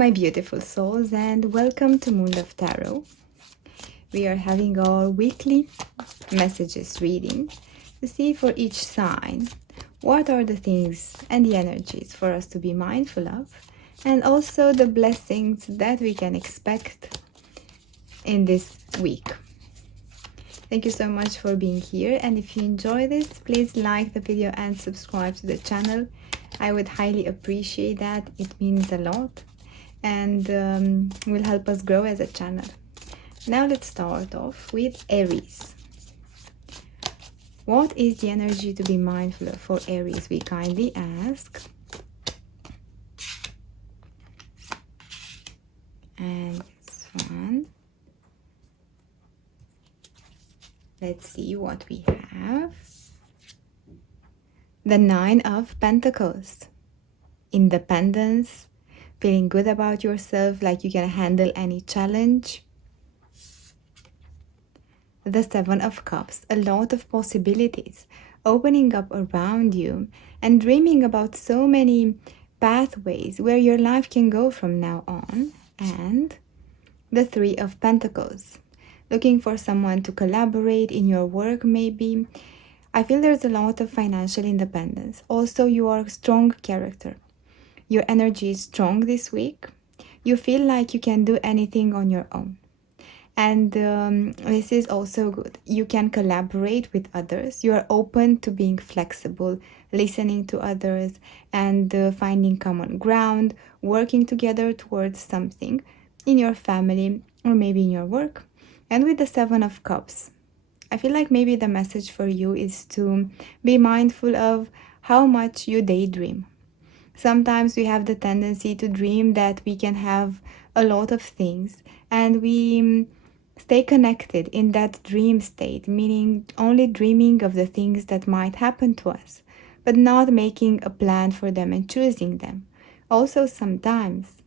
my beautiful souls, and welcome to Moon of Tarot. We are having our weekly messages reading to see for each sign what are the things and the energies for us to be mindful of, and also the blessings that we can expect in this week. Thank you so much for being here, and if you enjoy this, please like the video and subscribe to the channel. I would highly appreciate that. It means a lot and will help us grow as a channel. Now let's start off with Aries. What is the energy to be mindful of for Aries? We kindly ask. And this one. Let's see what we have. The Nine of Pentacles. Independence. Feeling good about yourself, like you can handle any challenge. The Seven of Cups. A lot of possibilities opening up around you and dreaming about so many pathways where your life can go from now on. And the Three of Pentacles. Looking for someone to collaborate in your work maybe. I feel there's a lot of financial independence. Also, you are a strong character. Your energy is strong this week. You feel like you can do anything on your own. And this is also good. You can collaborate with others. You are open to being flexible, listening to others, and finding common ground, working together towards something in your family or maybe in your work. And with the Seven of Cups, I feel like maybe the message for you is to be mindful of how much you daydream. Sometimes we have the tendency to dream that we can have a lot of things, and we stay connected in that dream state, meaning only dreaming of the things that might happen to us, but not making a plan for them and choosing them. Also, sometimes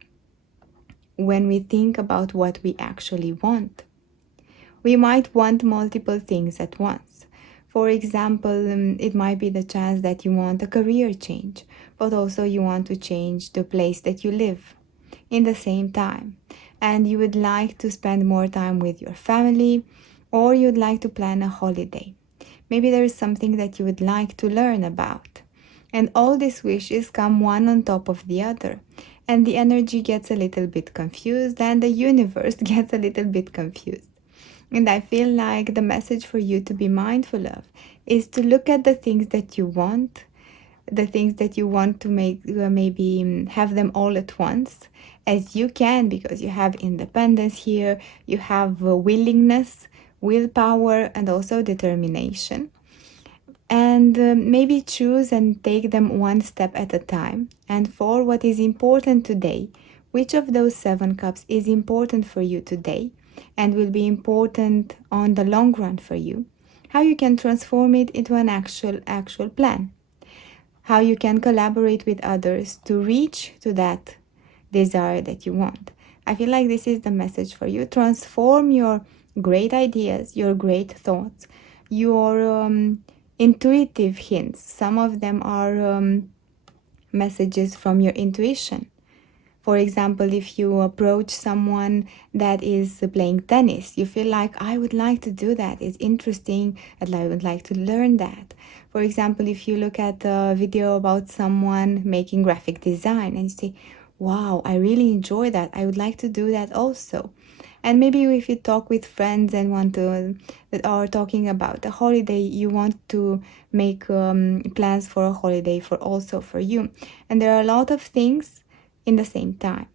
when we think about what we actually want, we might want multiple things at once. For example, it might be the chance that you want a career change, but also you want to change the place that you live in the same time. And you would like to spend more time with your family, or you'd like to plan a holiday. Maybe there is something that you would like to learn about. And all these wishes come one on top of the other. And the energy gets a little bit confused, and the universe gets a little bit confused. And I feel like the message for you to be mindful of is to look at the things that you want, the things that you want to make, maybe have them all at once as you can, because you have independence here, you have willingness, willpower, and also determination. And maybe choose and take them one step at a time. And for what is important today, which of those 7 cups is important for you today and will be important on the long run for you? How you can transform it into an actual plan. How you can collaborate with others to reach to that desire that you want. I feel like this is the message for you. Transform your great ideas, your great thoughts, your intuitive hints. Some of them are messages from your intuition. For example, if you approach someone that is playing tennis, you feel like, I would like to do that. It's interesting and I would like to learn that. For example, if you look at a video about someone making graphic design and you say, wow, I really enjoy that. I would like to do that also. And maybe if you talk with friends and that are talking about a holiday, you want to make plans for a holiday also for you. And there are a lot of things in the same time.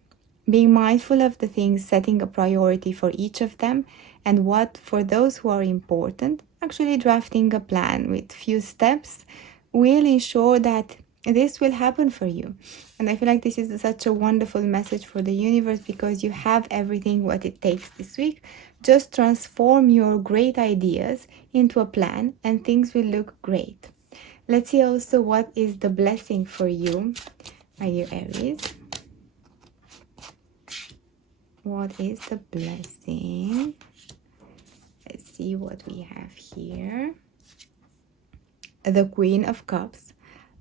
Being mindful of the things, setting a priority for each of them, and what for those who are important, actually drafting a plan with few steps will ensure that this will happen for you. And I feel like this is such a wonderful message for the universe, because you have everything what it takes this week. Just transform your great ideas into a plan and things will look great. Let's see also what is the blessing for you, my dear Aries. What is the blessing? Let's see what we have here. The Queen of Cups.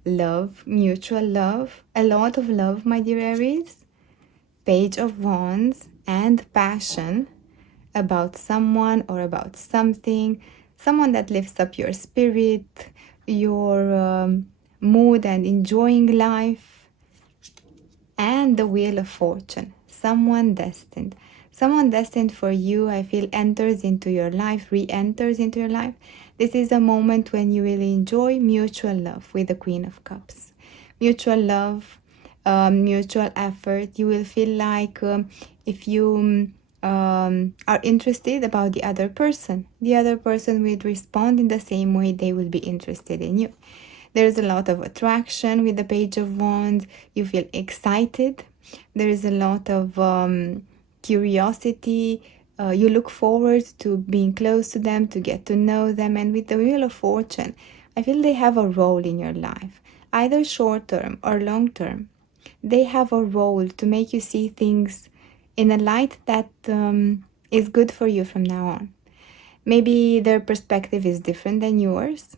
Love, mutual love, a lot of love, my dear Aries. Page of Wands and passion about someone or about something, someone that lifts up your spirit, your mood and enjoying life, and the Wheel of Fortune, someone destined. Someone destined for you, I feel, enters into your life, re-enters into your life. This is a moment when you will enjoy mutual love with the Queen of Cups. Mutual love, mutual effort. You will feel like if you are interested about the other person will respond in the same way they will be interested in you. There's a lot of attraction with the Page of Wands. You feel excited. There is a lot of curiosity. You look forward to being close to them, to get to know them. And with the Wheel of Fortune, I feel they have a role in your life, either short term or long term. They have a role to make you see things in a light that is good for you from now on. Maybe their perspective is different than yours.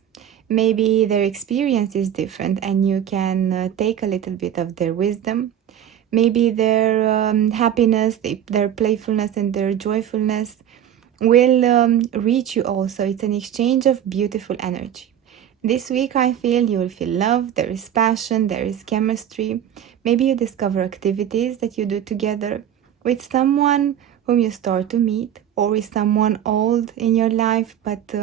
Maybe their experience is different and you can take a little bit of their wisdom. Maybe their happiness, their playfulness and their joyfulness will reach you also. It's an exchange of beautiful energy. This week I feel you will feel love, there is passion, there is chemistry. Maybe you discover activities that you do together with someone whom you start to meet, or with someone old in your life, but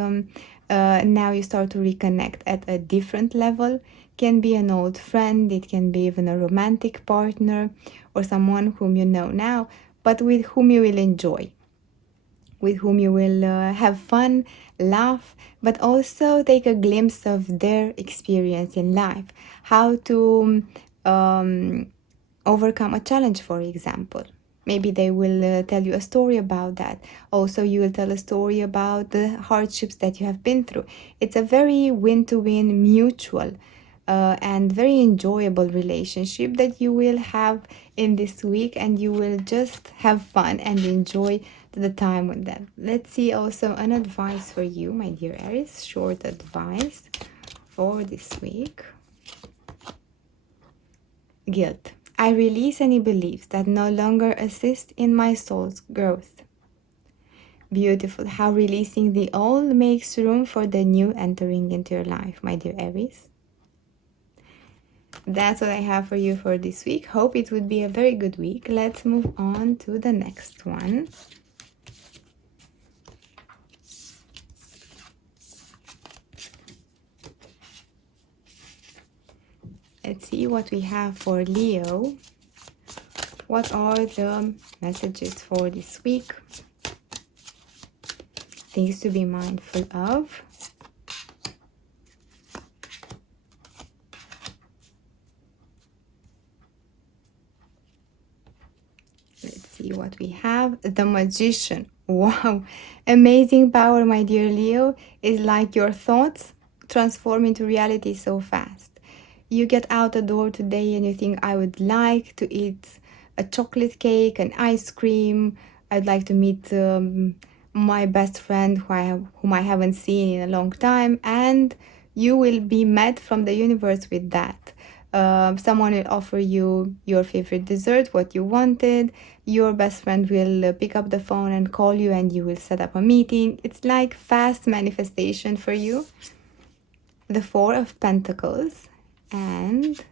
now you start to reconnect at a different level. Can be an old friend, it can be even a romantic partner, or someone whom you know now, but with whom you will enjoy, with whom you will have fun, laugh, but also take a glimpse of their experience in life, how to overcome a challenge, for example. Maybe they will tell you a story about that. Also, you will tell a story about the hardships that you have been through. It's a very win-to-win, mutual, and very enjoyable relationship that you will have in this week, and you will just have fun and enjoy the time with them. Let's see also an advice for you, my dear Aries. Short advice for this week. Guilt. I release any beliefs that no longer assist in my soul's growth. Beautiful. How releasing the old makes room for the new entering into your life, my dear Aries. That's what I have for you for this week. Hope it would be a very good week. Let's move on to the next one. Let's see what we have for Leo. What are the messages for this week? Things to be mindful of. Let's see what we have. The Magician. Wow, amazing power, my dear Leo. Is like your thoughts transform into reality so fast. You get out the door today and you think, I would like to eat a chocolate cake, an ice cream. I'd like to meet my best friend whom I haven't seen in a long time. And you will be met from the universe with that. Someone will offer you your favorite dessert, what you wanted. Your best friend will pick up the phone and call you, and you will set up a meeting. It's like fast manifestation for you. The Four of Pentacles and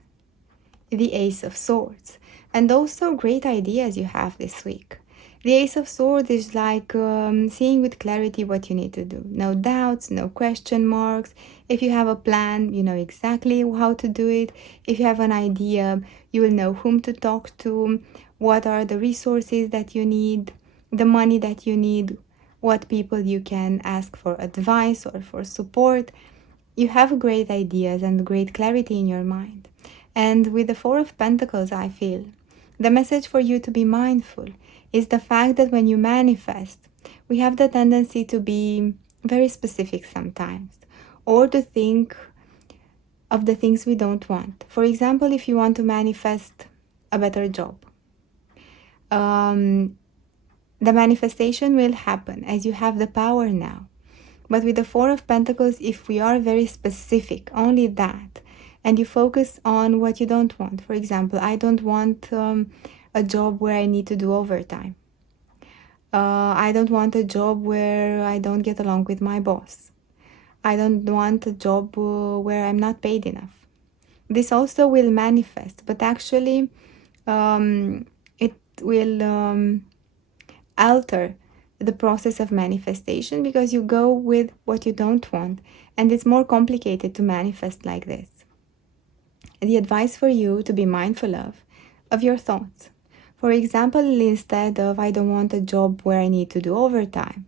the Ace of Swords. And also great ideas you have this week. The Ace of Swords is like seeing with clarity what you need to do. No doubts, no question marks. If you have a plan, you know exactly how to do it. If you have an idea, you will know whom to talk to, what are the resources that you need, the money that you need, what people you can ask for advice or for support. You have great ideas and great clarity in your mind. And with the Four of Pentacles, I feel the message for you to be mindful is the fact that when you manifest, we have the tendency to be very specific sometimes, or to think of the things we don't want. For example, if you want to manifest a better job, the manifestation will happen as you have the power now. But with the Four of Pentacles, if we are very specific, only that, and you focus on what you don't want. For example, I don't want a job where I need to do overtime. I don't want a job where I don't get along with my boss. I don't want a job where I'm not paid enough. This also will manifest, but actually it will alter the process of manifestation, because you go with what you don't want, and it's more complicated to manifest like this. The advice for you to be mindful of your thoughts. For example, instead of I don't want a job where I need to do overtime,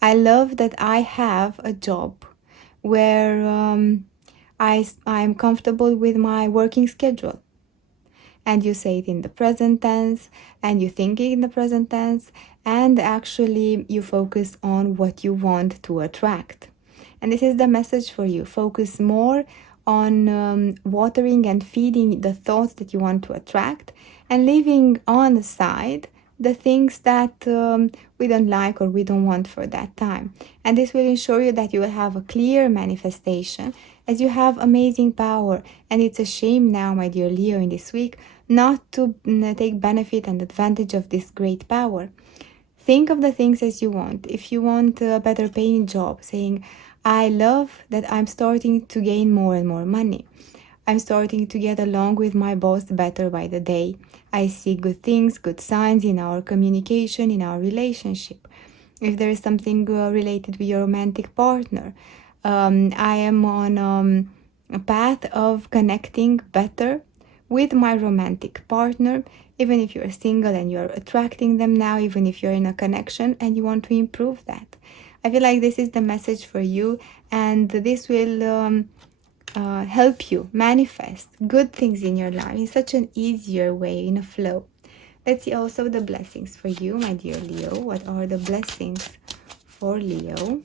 I love that I have a job where I'm comfortable with my working schedule. And you say it in the present tense, and you think it in the present tense, and actually you focus on what you want to attract. And this is the message for you. Focus more on watering and feeding the thoughts that you want to attract, and leaving on the side the things that we don't like or we don't want for that time. And this will ensure you that you will have a clear manifestation, as you have amazing power. And it's a shame now, my dear Leo, in this week, not to take benefit and advantage of this great power. Think of the things as you want. If you want a better paying job, saying, I love that I'm starting to gain more and more money. I'm starting to get along with my boss better by the day. I see good things, good signs in our communication, in our relationship. If there is something related with your romantic partner, I am on a path of connecting better with my romantic partner, even if you're single and you're attracting them now, even if you're in a connection and you want to improve that. I feel like this is the message for you, and this will help you manifest good things in your life in such an easier way, in a flow. Let's see also the blessings for you, my dear Leo. What are the blessings for Leo?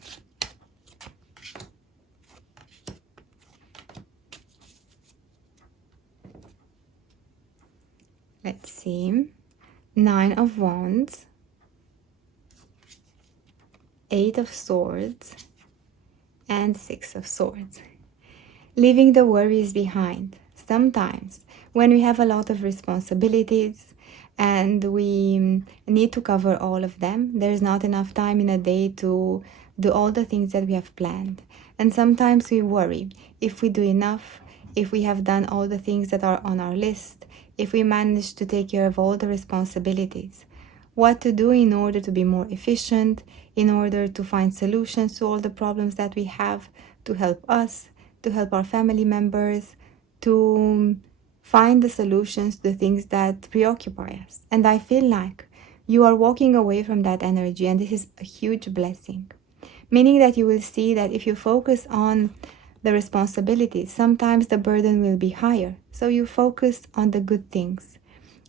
Let's see. 9 of Wands, 8 of Swords, and 6 of Swords. Leaving the worries behind. Sometimes when we have a lot of responsibilities and we need to cover all of them, there's not enough time in a day to do all the things that we have planned. And sometimes we worry if we do enough, if we have done all the things that are on our list, if we manage to take care of all the responsibilities. What to do in order to be more efficient, in order to find solutions to all the problems that we have, to help us, to help our family members, to find the solutions to the things that preoccupy us. And I feel like you are walking away from that energy, and this is a huge blessing. Meaning that you will see that if you focus on the responsibilities, sometimes the burden will be higher. So you focus on the good things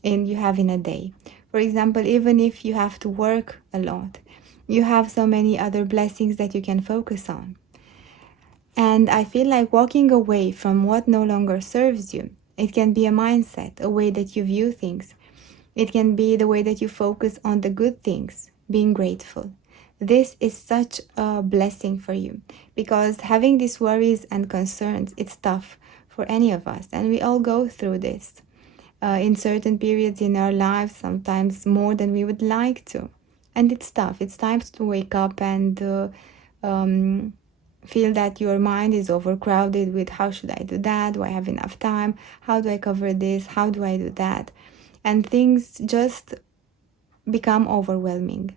you have in a day. For example, even if you have to work a lot, you have so many other blessings that you can focus on. And I feel like walking away from what no longer serves you. It can be a mindset, a way that you view things. It can be the way that you focus on the good things, being grateful. This is such a blessing for you, because having these worries and concerns, it's tough for any of us. And we all go through this in certain periods in our lives, sometimes more than we would like to. And it's tough. It's time to wake up and feel that your mind is overcrowded with how should I do that? Do I have enough time? How do I cover this? How do I do that? And things just become overwhelming.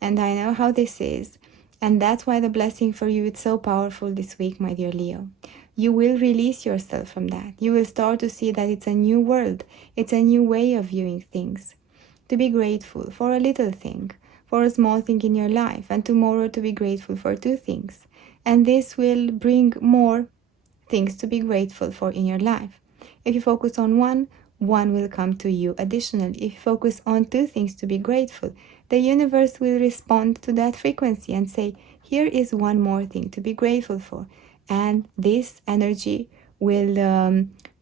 And I know how this is. And that's why the blessing for you is so powerful this week, my dear Leo. You will release yourself from that. You will start to see that it's a new world. It's a new way of viewing things. To be grateful for a little thing, for a small thing in your life, and tomorrow to be grateful for 2 things. And this will bring more things to be grateful for in your life. If you focus on one will come to you additionally. If you focus on 2 things to be grateful, the universe will respond to that frequency and say, here is one more thing to be grateful for. And this energy will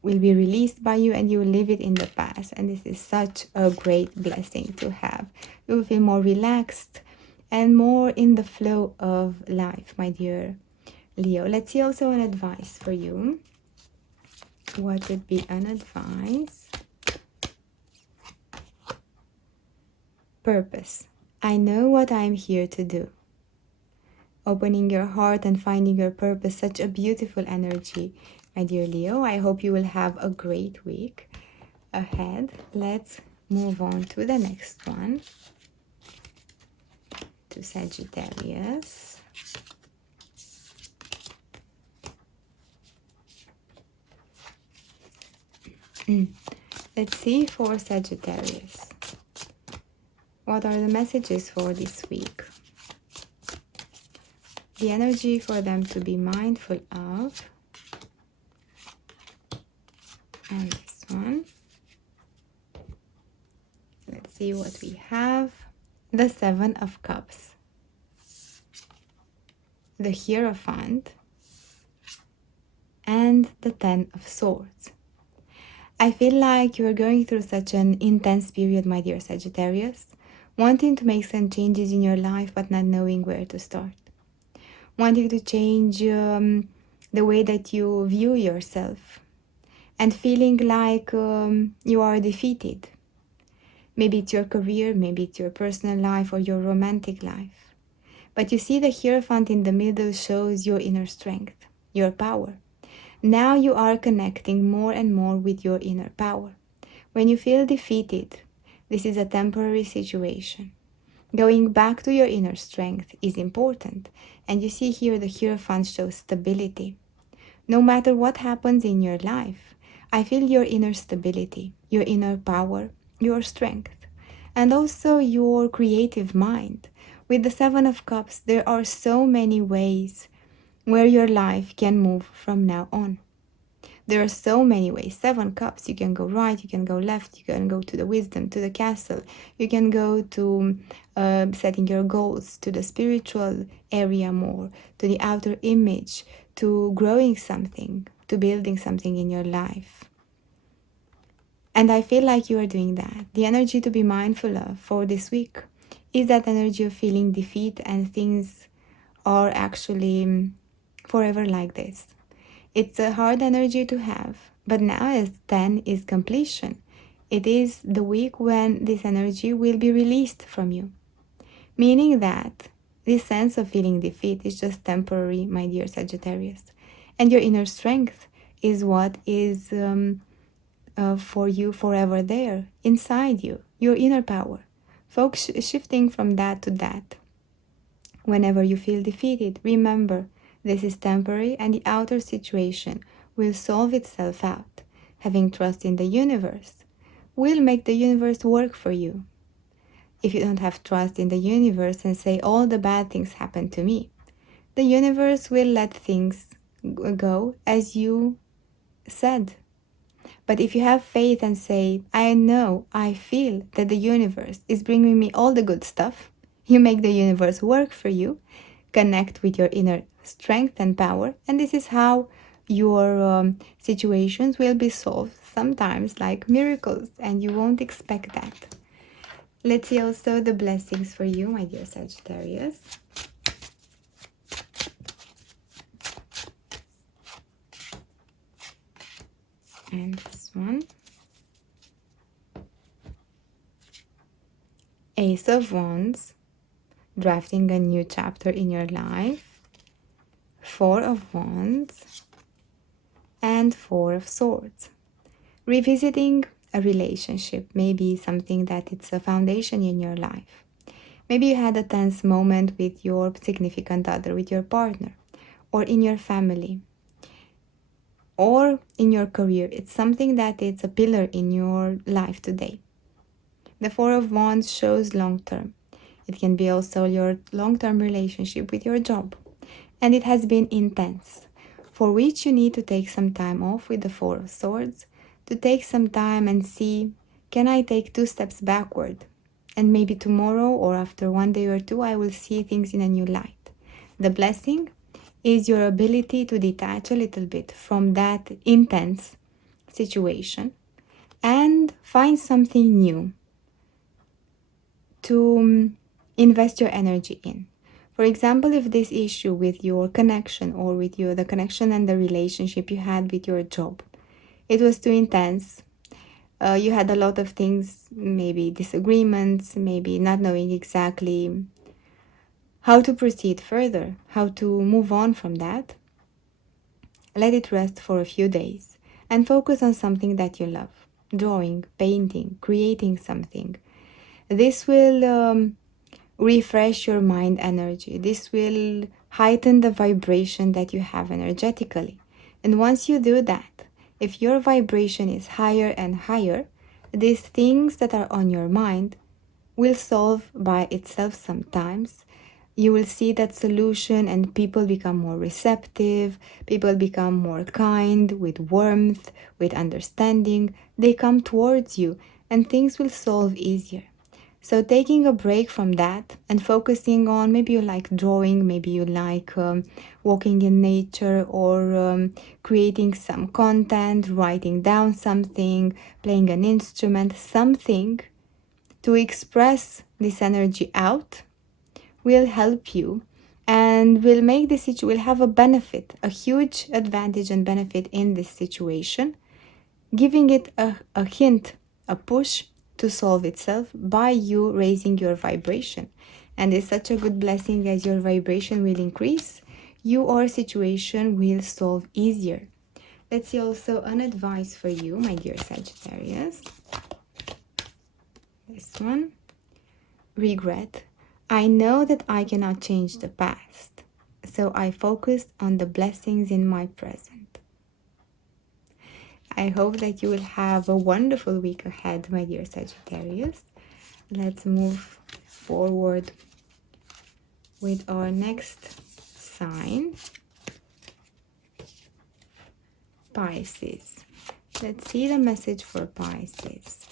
be released by you, and you will leave it in the past. And this is such a great blessing to have. You will feel more relaxed and more in the flow of life, my dear Leo. Let's see also an advice for you. What would be an advice Purpose. I know what I am here to do. Opening your heart and finding your purpose, such a beautiful energy, my dear Leo. I hope you will have a great week ahead. Let's move on to the next one, to Sagittarius. Let's see for Sagittarius. What are the messages for this week? The energy for them to be mindful of. And this one. Let's see what we have. The Seven of Cups. The Hierophant. And the Ten of Swords. I feel like you are going through such an intense period, my dear Sagittarius, wanting to make some changes in your life but not knowing where to start. Wanting to change the way that you view yourself and feeling like you are defeated. Maybe it's your career, maybe it's your personal life or your romantic life. But you see the Hierophant in the middle shows your inner strength, your power. Now you are connecting more and more with your inner power. When you feel defeated, this is a temporary situation. Going back to your inner strength is important. And you see here the Hierophant shows stability. No matter what happens in your life, I feel your inner stability, your inner power, your strength, and also your creative mind. With the Seven of Cups, there are so many ways where your life can move from now on. There are so many ways. 7 cups. You can go right, you can go left, you can go to the wisdom, to the castle. You can go to setting your goals, to the spiritual area more, to the outer image, to growing something, to building something in your life. And I feel like you are doing that. The energy to be mindful of for this week is that energy of feeling defeat and things are actually forever like this. It's a hard energy to have, but now as 10 is completion, it is the week when this energy will be released from you. Meaning that this sense of feeling defeat is just temporary, my dear Sagittarius. And your inner strength is what is for you forever there, inside you, your inner power. Folks, shifting from that to that. Whenever you feel defeated, remember, this is temporary and the outer situation will solve itself out. Having trust in the universe will make the universe work for you. If you don't have trust in the universe and say all the bad things happen to me, the universe will let things go as you said. But if you have faith and say, I know, I feel that the universe is bringing me all the good stuff, you make the universe work for you, connect with your inner strength and power, and this is how your situations will be solved, sometimes like miracles, and you won't expect that. Let's see also the blessings for you, my dear Sagittarius. And this one. Ace of Wands, drafting a new chapter in your life. 4 of Wands and 4 of Swords. Revisiting a relationship, maybe something that it's a foundation in your life. Maybe you had a tense moment with your significant other, with your partner, or in your family, or in your career. It's something that it's a pillar in your life today. The 4 of Wands shows long term. It can be also your long-term relationship with your job. And it has been intense, for which you need to take some time off with the 4 of Swords, to take some time and see, can I take 2 steps backward? And maybe tomorrow or after 1 day or 2, I will see things in a new light. The blessing is your ability to detach a little bit from that intense situation and find something new to invest your energy in. For example, if this issue with your connection or with the connection and the relationship you had with your job, it was too intense, You had a lot of things, maybe disagreements, maybe not knowing exactly how to proceed further, how to move on from that. Let it rest for a few days and focus on something that you love. Drawing, painting, creating something. This will refresh your mind energy. This will heighten the vibration that you have energetically. And once you do that, if your vibration is higher and higher, these things that are on your mind will solve by itself sometimes. You will see that solution and people become more receptive, people become more kind, with warmth, with understanding. They come towards you and things will solve easier. So taking a break from that and focusing on, maybe you like drawing, maybe you like walking in nature, or creating some content, writing down something, playing an instrument, something to express this energy out will help you and will make this will have a benefit, a huge advantage and benefit in this situation, giving it a hint, a push to solve itself by you raising your vibration. And it's such a good blessing as your vibration will increase, your situation will solve easier. Let's see also an advice for you, my dear Sagittarius. This one. Regret. I know that I cannot change the past, so I focused on the blessings in my present. I hope that you will have a wonderful week ahead, my dear Sagittarius. Let's move forward with our next sign, Pisces. Let's see the message for Pisces.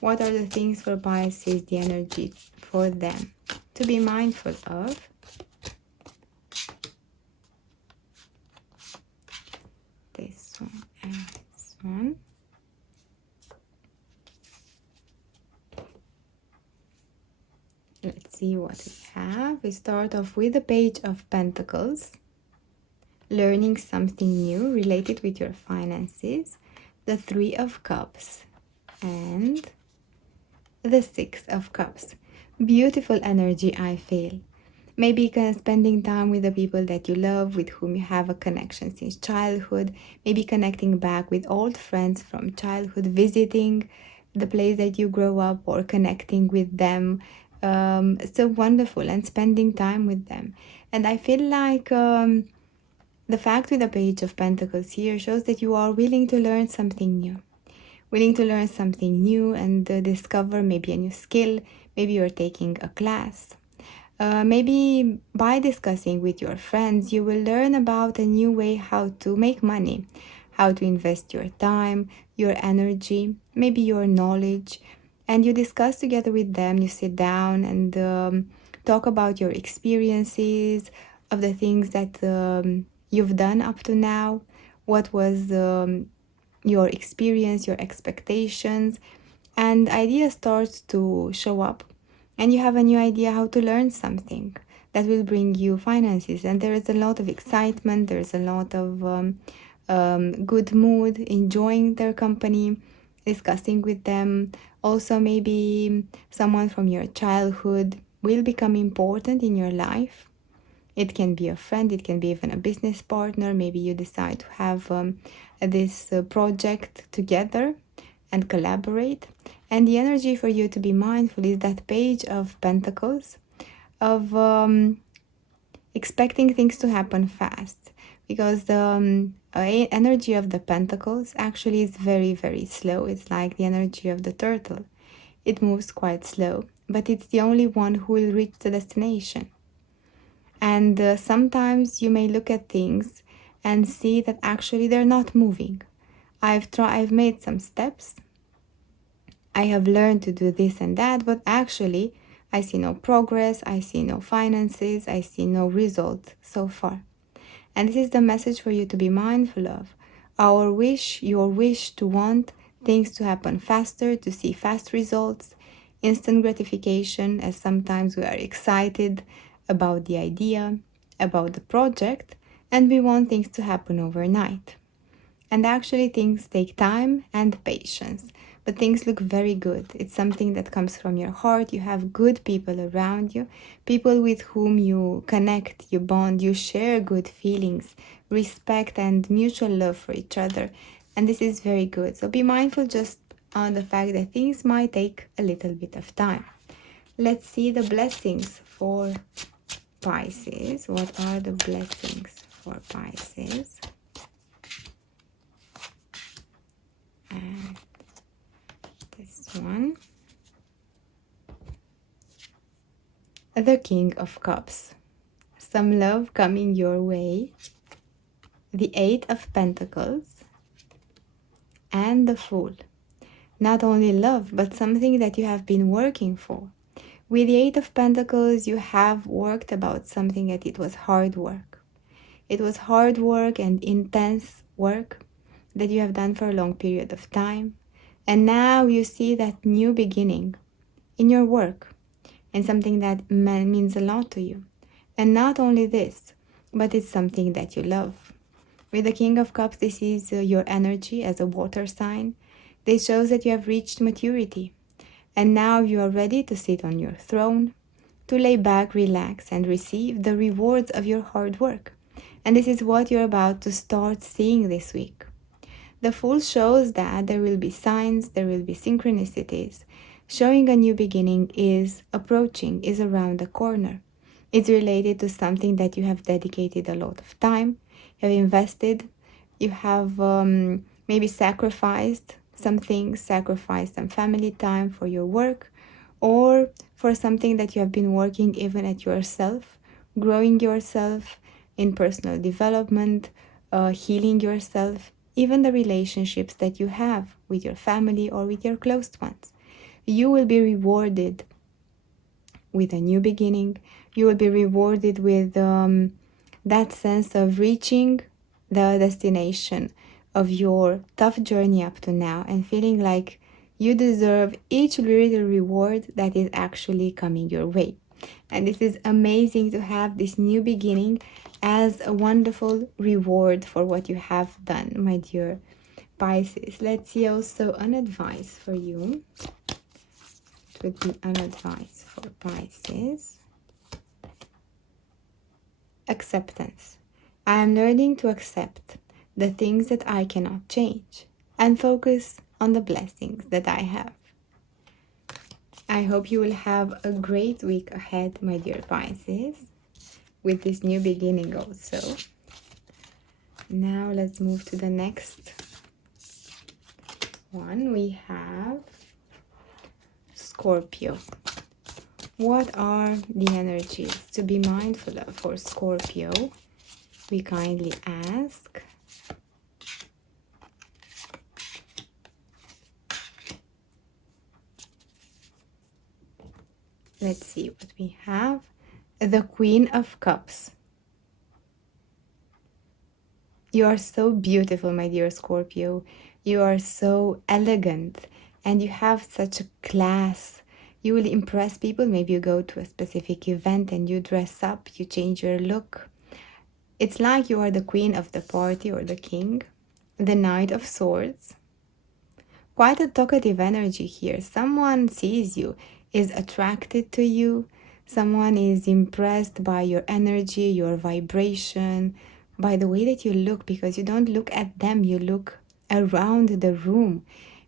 What are the things for Pisces, the energy for them to be mindful of? This one and this one. Let's see what we have. We start off with the Page of Pentacles. Learning something new related with your finances. The Three of Cups. And the Six of Cups. Beautiful energy, I feel. Maybe spending time with the people that you love, with whom you have a connection since childhood. Maybe connecting back with old friends from childhood, visiting the place that you grow up, or connecting with them. So wonderful, and spending time with them. And I feel like the fact with the Page of Pentacles here shows that you are willing to learn something new. Willing to learn something new and discover maybe a new skill. Maybe you're taking a class. Maybe by discussing with your friends, you will learn about a new way how to make money, how to invest your time, your energy, maybe your knowledge. And you discuss together with them, you sit down and talk about your experiences, of the things that you've done up to now, what was your experience, your expectations, and ideas starts to show up, and you have a new idea how to learn something that will bring you finances. And there is a lot of excitement, there's a lot of good mood, enjoying their company, discussing with them. Also, maybe someone from your childhood will become important in your life. It can be a friend, it can be even a business partner. Maybe you decide to have this project together and collaborate. And the energy for you to be mindful is that Page of Pentacles, of expecting things to happen fast. Because the energy of the Pentacles actually is very, very slow. It's like the energy of the turtle. It moves quite slow, but it's the only one who will reach the destination. And sometimes you may look at things and see that actually they're not moving. I've made some steps. I have learned to do this and that, but actually I see no progress, I see no finances, I see no results so far. And this is the message for you to be mindful of. Our wish, your wish to want things to happen faster, to see fast results, instant gratification, as sometimes we are excited about the idea, about the project, and we want things to happen overnight. And actually things take time and patience. but things look very good. It's something that comes from your heart. You have good people around you, people with whom you connect, you bond, you share good feelings, respect, and mutual love for each other. And this is very good. So be mindful just on the fact that things might take a little bit of time. Let's see the blessings for Pisces. What are the blessings for Pisces? And this one. The King of Cups. Some love coming your way. The Eight of Pentacles. And the Fool. Not only love, but something that you have been working for. With the Eight of Pentacles, you have worked about something that it was hard work. It was hard work and intense work that you have done for a long period of time. And now you see that new beginning in your work and something that means a lot to you. And not only this, but it's something that you love. With the King of Cups, this is your energy as a water sign. This shows that you have reached maturity. And now you are ready to sit on your throne, to lay back, relax, and receive the rewards of your hard work. And this is what you're about to start seeing this week. The Fool shows that there will be signs, there will be synchronicities, showing a new beginning is approaching, is around the corner. It's related to something that you have dedicated a lot of time, you have invested, you have maybe sacrificed some things, sacrifice some family time for your work, or for something that you have been working even at yourself, growing yourself in personal development, healing yourself, even the relationships that you have with your family or with your close ones. You will be rewarded with a new beginning. You will be rewarded with that sense of reaching the destination of your tough journey up to now and feeling like you deserve each little reward that is actually coming your way. And this is amazing to have this new beginning as a wonderful reward for what you have done, my dear Pisces. Let's see also an advice for you. It would be an advice for Pisces. Acceptance. I am learning to accept the things that I cannot change and focus on the blessings that I have. I hope you will have a great week ahead, my dear Pisces, with this new beginning also. Now let's move to the next one. We have Scorpio. What are the energies to be mindful of for Scorpio? We kindly ask. Let's see what we have. The Queen of Cups. You are so beautiful, my dear Scorpio. You are so elegant and you have such a class. You will impress people. Maybe you go to a specific event and you dress up, you change your look. It's like you are the queen of the party or the king. The Knight of Swords. Quite a talkative energy here. Someone sees you, is attracted to you. Someone is impressed by your energy, your vibration, by the way that you look, because you don't look at them, you look around the room.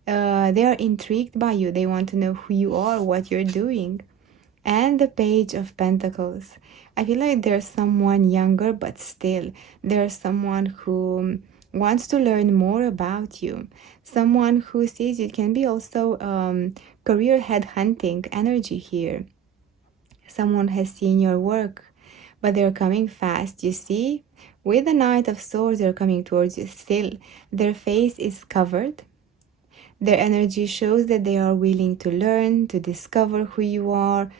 They are intrigued by you. They want to know who you are, what you're doing. And the Page of Pentacles. I feel like there's someone younger, but still there's someone who wants to learn more about you. Someone who sees you. It can be also career headhunting energy here. Someone has seen your work, but they're coming fast. You see, with the Knight of Swords, they're coming towards you still. Their face is covered. Their energy shows that they are willing to learn, to discover who you are.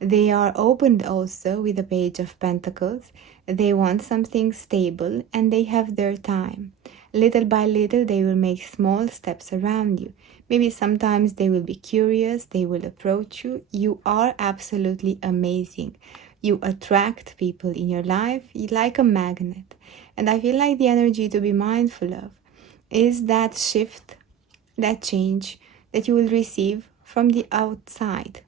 They are opened also with the Page of Pentacles. They want something stable and they have their time. Little by little, they will make small steps around you. Maybe sometimes they will be curious, they will approach you. You are absolutely amazing. You attract people in your life like a magnet. And I feel like the energy to be mindful of is that shift, that change that you will receive from the outside.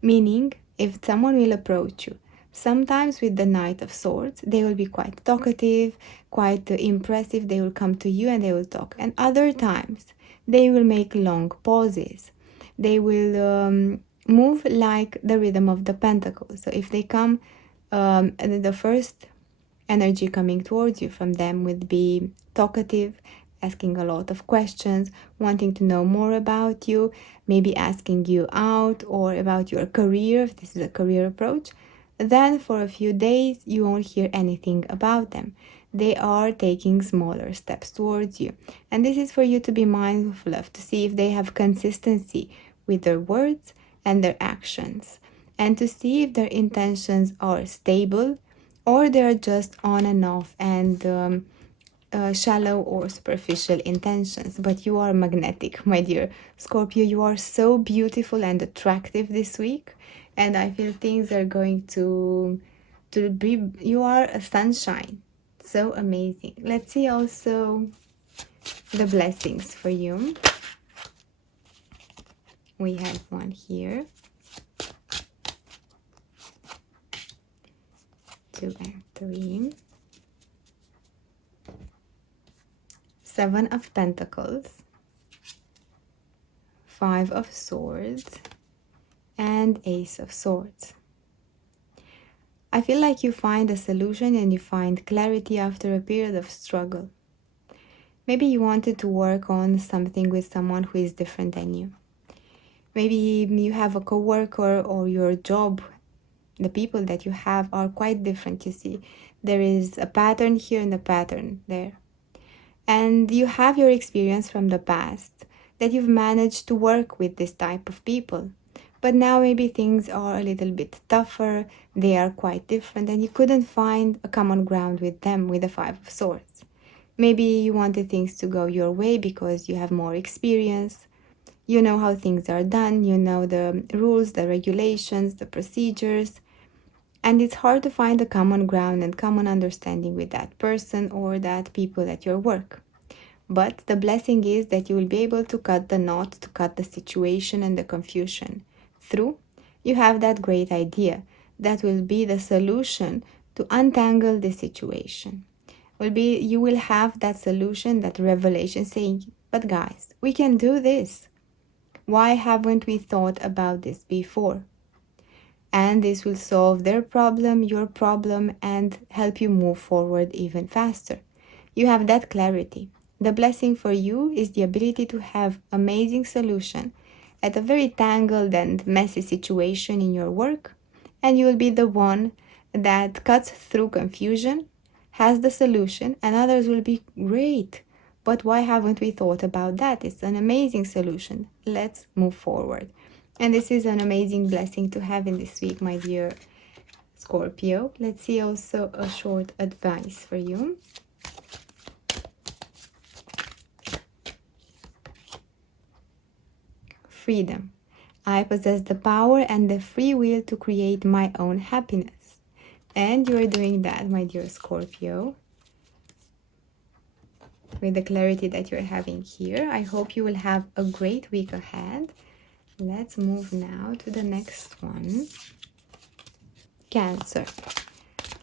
Meaning, if someone will approach you, sometimes with the Knight of Swords, they will be quite talkative, quite impressive. They will come to you and they will talk. And other times, they will make long pauses. They will move like the rhythm of the Pentacles. So if they come, the first energy coming towards you from them would be talkative, asking a lot of questions, wanting to know more about you, maybe asking you out or about your career, if this is a career approach. Then for a few days, you won't hear anything about them. They are taking smaller steps towards you. And this is for you to be mindful of, to see if they have consistency with their words and their actions, and to see if their intentions are stable or they are just on and off and shallow or superficial intentions. But you are magnetic, my dear Scorpio. You are so beautiful and attractive this week, and I feel things are going to be, you are a sunshine, so amazing. Let's see also the blessings for you. We have one here, 2 and 3, 7 of Pentacles, 5 of Swords, and Ace of Swords. I feel like you find a solution and you find clarity after a period of struggle. Maybe you wanted to work on something with someone who is different than you. Maybe you have a coworker or your job. The people that you have are quite different, you see. There is a pattern here and a pattern there. And you have your experience from the past that you've managed to work with this type of people. But now maybe things are a little bit tougher, they are quite different, and you couldn't find a common ground with them with the 5 of Swords. Maybe you wanted things to go your way because you have more experience. You know how things are done, you know the rules, the regulations, the procedures. And it's hard to find a common ground and common understanding with that person or that people at your work. But the blessing is that you will be able to cut the knot, to cut the situation and the confusion through. You have that great idea that will be the solution to untangle the situation. You will have that solution, that revelation saying, but guys, we can do this. Why haven't we thought about this before? And this will solve their problem, your problem, and help you move forward even faster. You have that clarity. The blessing for you is the ability to have amazing solution at a very tangled and messy situation in your work, and you will be the one that cuts through confusion, has the solution, and others will be great. But why haven't we thought about that? It's an amazing solution. Let's move forward. And this is an amazing blessing to have in this week, my dear Scorpio. Let's see also a short advice for you. Freedom. I possess the power and the free will to create my own happiness. And you are doing that, my dear Scorpio. With the clarity that you're having here, I hope you will have a great week ahead. Let's move now to the next one. Cancer.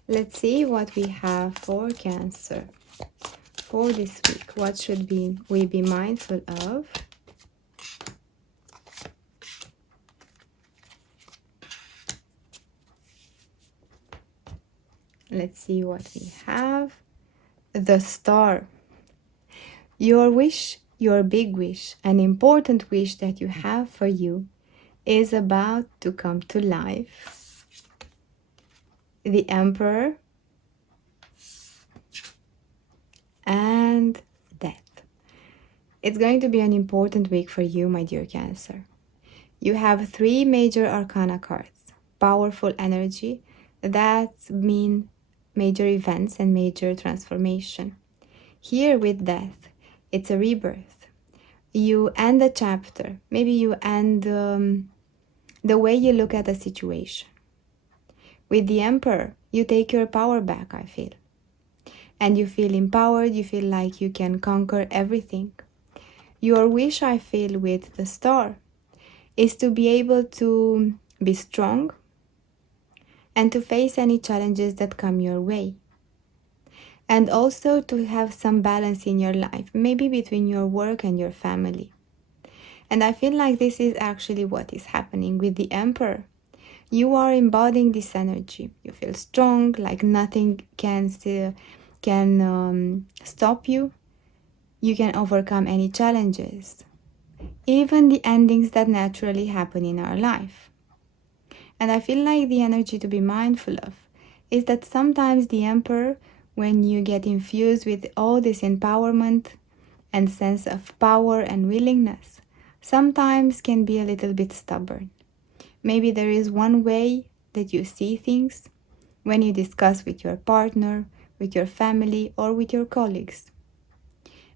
Let's see what we have for Cancer for this week. What should we be mindful of? Let's see what we have. The Star. Your wish, your big wish, an important wish that you have for you is about to come to life. The Emperor and Death. It's going to be an important week for you, my dear Cancer. You have 3 major arcana cards, powerful energy that mean major events and major transformation. Here with Death, it's a rebirth. You end a chapter. Maybe you end the way you look at a situation. With the Emperor, you take your power back, I feel. And you feel empowered, you feel like you can conquer everything. Your wish, I feel, with the star is to be able to be strong and to face any challenges that come your way. And also to have some balance in your life, maybe between your work and your family. And I feel like this is actually what is happening with the Emperor. You are embodying this energy. You feel strong, like nothing can stop you. You can overcome any challenges, even the endings that naturally happen in our life. And I feel like the energy to be mindful of is that sometimes the Emperor, when you get infused with all this empowerment and sense of power and willingness, sometimes can be a little bit stubborn. Maybe there is one way that you see things when you discuss with your partner, with your family, or with your colleagues.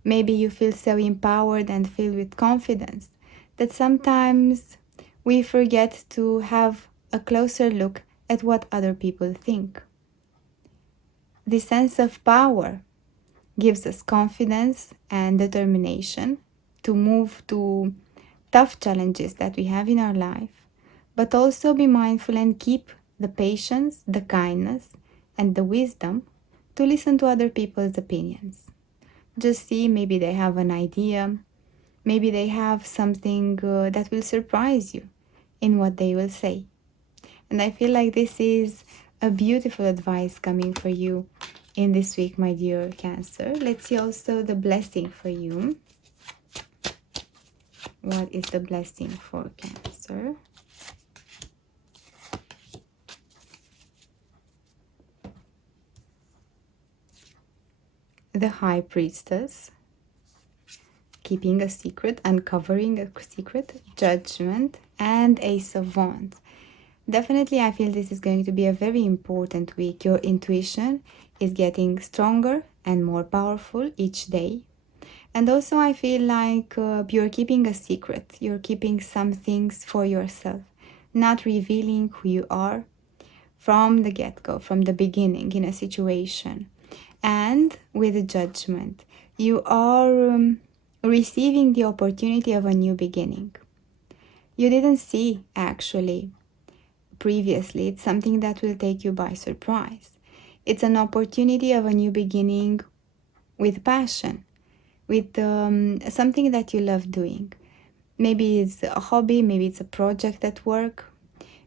Maybe you feel so empowered and filled with confidence that sometimes we forget to have a closer look at what other people think. The sense of power gives us confidence and determination to move to tough challenges that we have in our life, but also be mindful and keep the patience, the kindness, and the wisdom to listen to other people's opinions. Just see, maybe they have an idea, maybe they have something that will surprise you in what they will say. And I feel like this is a beautiful advice coming for you in this week, my dear Cancer. Let's see also the blessing for you. What is the blessing for Cancer? The High Priestess, keeping a secret, uncovering a secret, Judgment, and Ace of Wands. Definitely, I feel this is going to be a very important week. Your intuition is getting stronger and more powerful each day. And also, I feel like you're keeping a secret. You're keeping some things for yourself, not revealing who you are from the get-go, from the beginning in a situation. And with the Judgment, you are receiving the opportunity of a new beginning. You didn't see, actually, previously. It's something that will take you by surprise. It's an opportunity of a new beginning with passion, with something that you love doing. Maybe it's a hobby, maybe it's a project at work,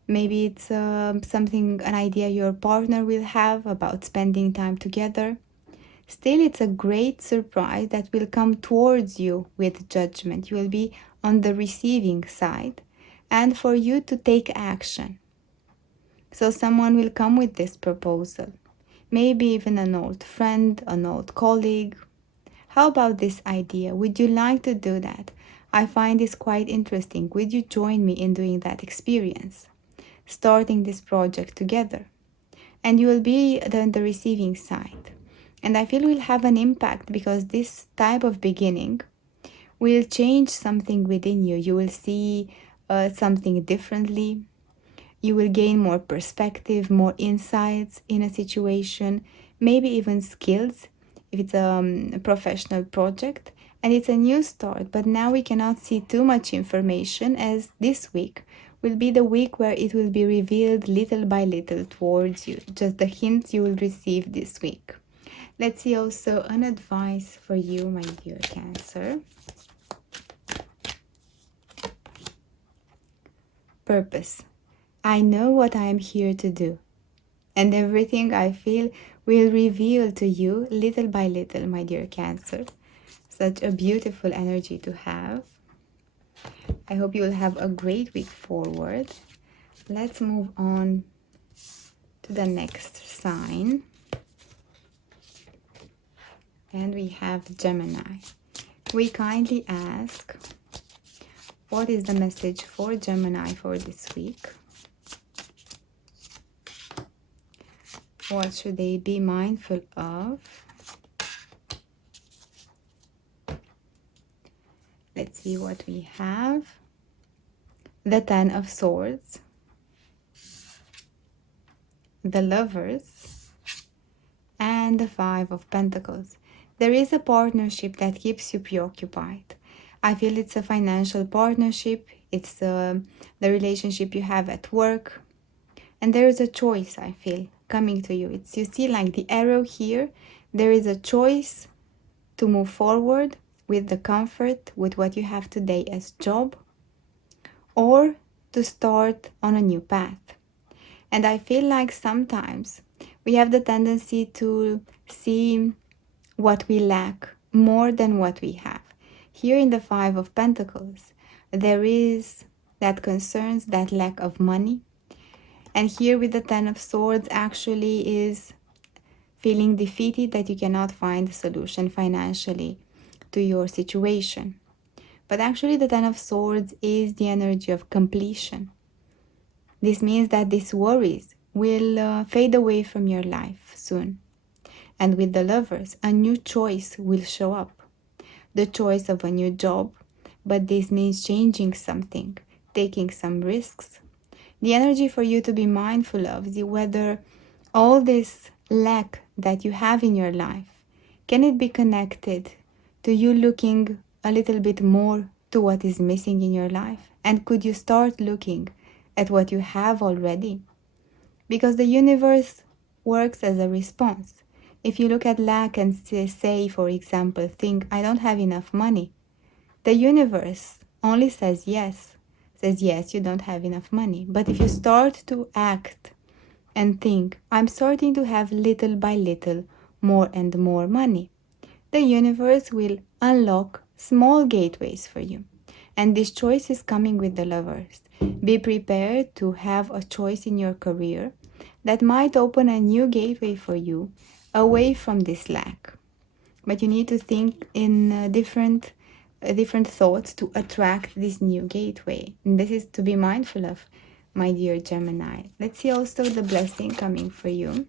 maybe it's an idea your partner will have about spending time together. Still, it's a great surprise that will come towards you with Judgment. You will be on the receiving side, and for you to take action. So someone will come with this proposal, maybe even an old friend, an old colleague. How about this idea? Would you like to do that? I find this quite interesting. Would you join me in doing that experience? Starting this project together. And you will be on the receiving side. And I feel will have an impact because this type of beginning will change something within you. You will see something differently. You will gain more perspective, more insights in a situation, maybe even skills if it's a professional project. And it's a new start, but now we cannot see too much information, as this week will be the week where it will be revealed little by little towards you. Just the hints you will receive this week. Let's see also an advice for you, my dear Cancer. Purpose. I know what I am here to do, and everything I feel will reveal to you little by little, my dear Cancer. Such a beautiful energy to have. I hope you will have a great week forward. Let's move on to the next sign. And we have Gemini. We kindly ask, what is the message for Gemini for this week? What should they be mindful of? Let's see what we have. The Ten of Swords, the Lovers, and the Five of Pentacles. There is a partnership that keeps you preoccupied. I feel it's a financial partnership. It's the relationship you have at work. And there is a choice, I feel, coming to you. It's, you see, like the arrow here, there is a choice to move forward with the comfort, with what you have today as job, or to start on a new path. And I feel like sometimes we have the tendency to see what we lack more than what we have. Here in the Five of Pentacles, there is that concerns, that lack of money. And here with the Ten of Swords actually is feeling defeated that you cannot find a solution financially to your situation. But actually the Ten of Swords is the energy of completion. This means that these worries will fade away from your life soon. And with the Lovers, a new choice will show up. The choice of a new job, but this means changing something, taking some risks. The energy for you to be mindful of is whether all this lack that you have in your life, can it be connected to you looking a little bit more to what is missing in your life? And could you start looking at what you have already? Because the universe works as a response. If you look at lack and say, for example, think, I don't have enough money, the universe only says yes, you don't have enough money. But if you start to act and think, I'm starting to have little by little more and more money, the universe will unlock small gateways for you. And this choice is coming with the Lovers. Be prepared to have a choice in your career that might open a new gateway for you away from this lack. But you need to think in different thoughts to attract this new gateway. And this is to be mindful of, my dear Gemini. Let's see also the blessing coming for you.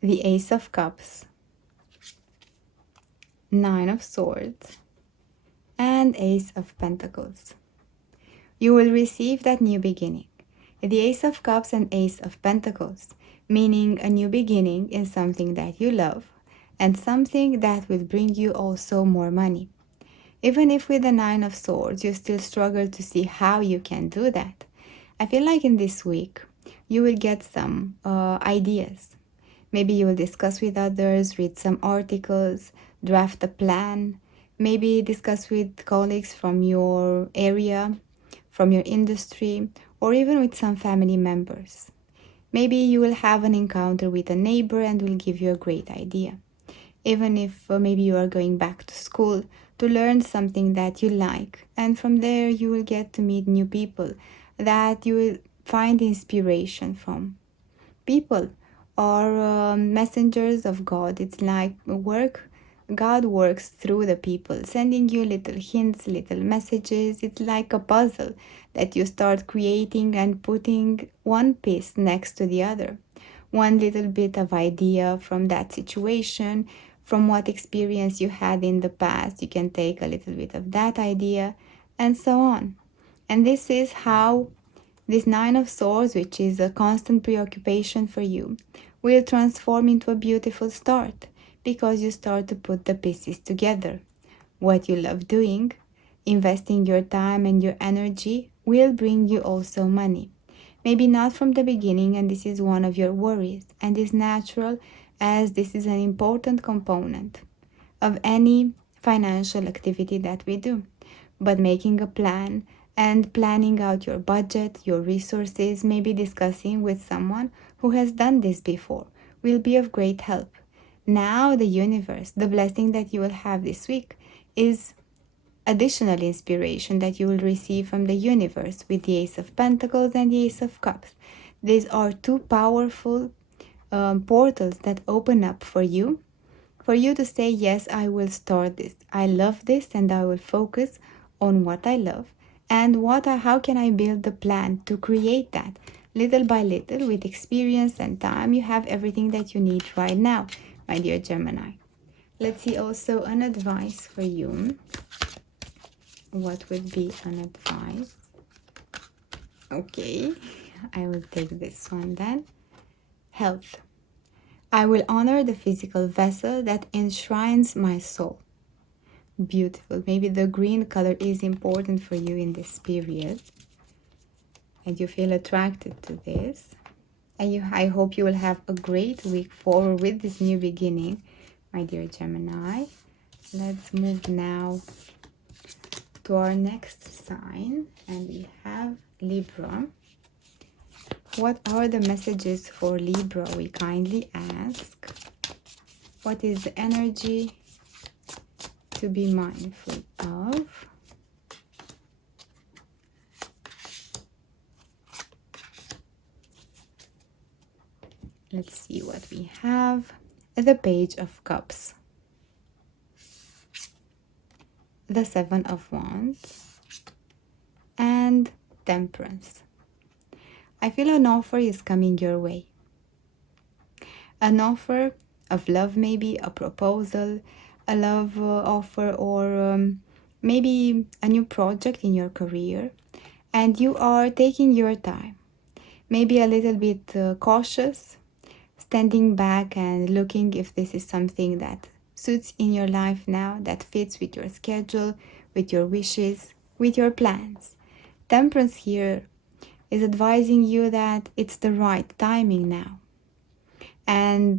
The Ace of Cups, Nine of Swords, and Ace of Pentacles. You will receive that new beginning. The Ace of Cups and Ace of Pentacles, meaning a new beginning in something that you love and something that will bring you also more money. Even if with the Nine of Swords you still struggle to see how you can do that, I feel like in this week you will get some ideas. Maybe you will discuss with others, read some articles, draft a plan, maybe discuss with colleagues from your area, from your industry, or even with some family members. Maybe you will have an encounter with a neighbor and will give you a great idea. Even if maybe you are going back to school to learn something that you like, and from there you will get to meet new people that you will find inspiration from. People are messengers of God. It's like God works through the people, sending you little hints, little messages. It's like a puzzle that you start creating and putting one piece next to the other. One little bit of idea from that situation, from what experience you had in the past, you can take a little bit of that idea, and so on. And this is how this Nine of Swords, which is a constant preoccupation for you, will transform into a beautiful start, because you start to put the pieces together. What you love doing, investing your time and your energy, will bring you also money. Maybe not from the beginning, and this is one of your worries, and is natural, as this is an important component of any financial activity that we do. But making a plan and planning out your budget, your resources, maybe discussing with someone who has done this before, will be of great help. Now the universe, the blessing that you will have this week, is additional inspiration that you will receive from the universe with the Ace of Pentacles and the Ace of Cups. These are two powerful portals that open up for you to say, yes, I will start this. I love this, and I will focus on what I love. And how can I build the plan to create that? Little by little, with experience and time, you have everything that you need right now, my dear Gemini. Let's see also an advice for you. What would be an advice? Okay, I will take this one then. Health. I will honor the physical vessel that enshrines my soul. Beautiful. Maybe the green color is important for you in this period, and you feel attracted to this. And I hope you will have a great week forward with this new beginning, my dear Gemini. Let's move now to our next sign, and we have Libra. What are the messages for Libra? We kindly ask. What is the energy to be mindful of? Let's see what we have. The Page of Cups. The Seven of Wands. And Temperance. I feel an offer is coming your way. An offer of love, maybe a proposal, a love offer, or maybe a new project in your career. And you are taking your time. Maybe a little bit cautious, standing back and looking if this is something that suits in your life now, that fits with your schedule, with your wishes, with your plans. Temperance here is advising you that it's the right timing now. And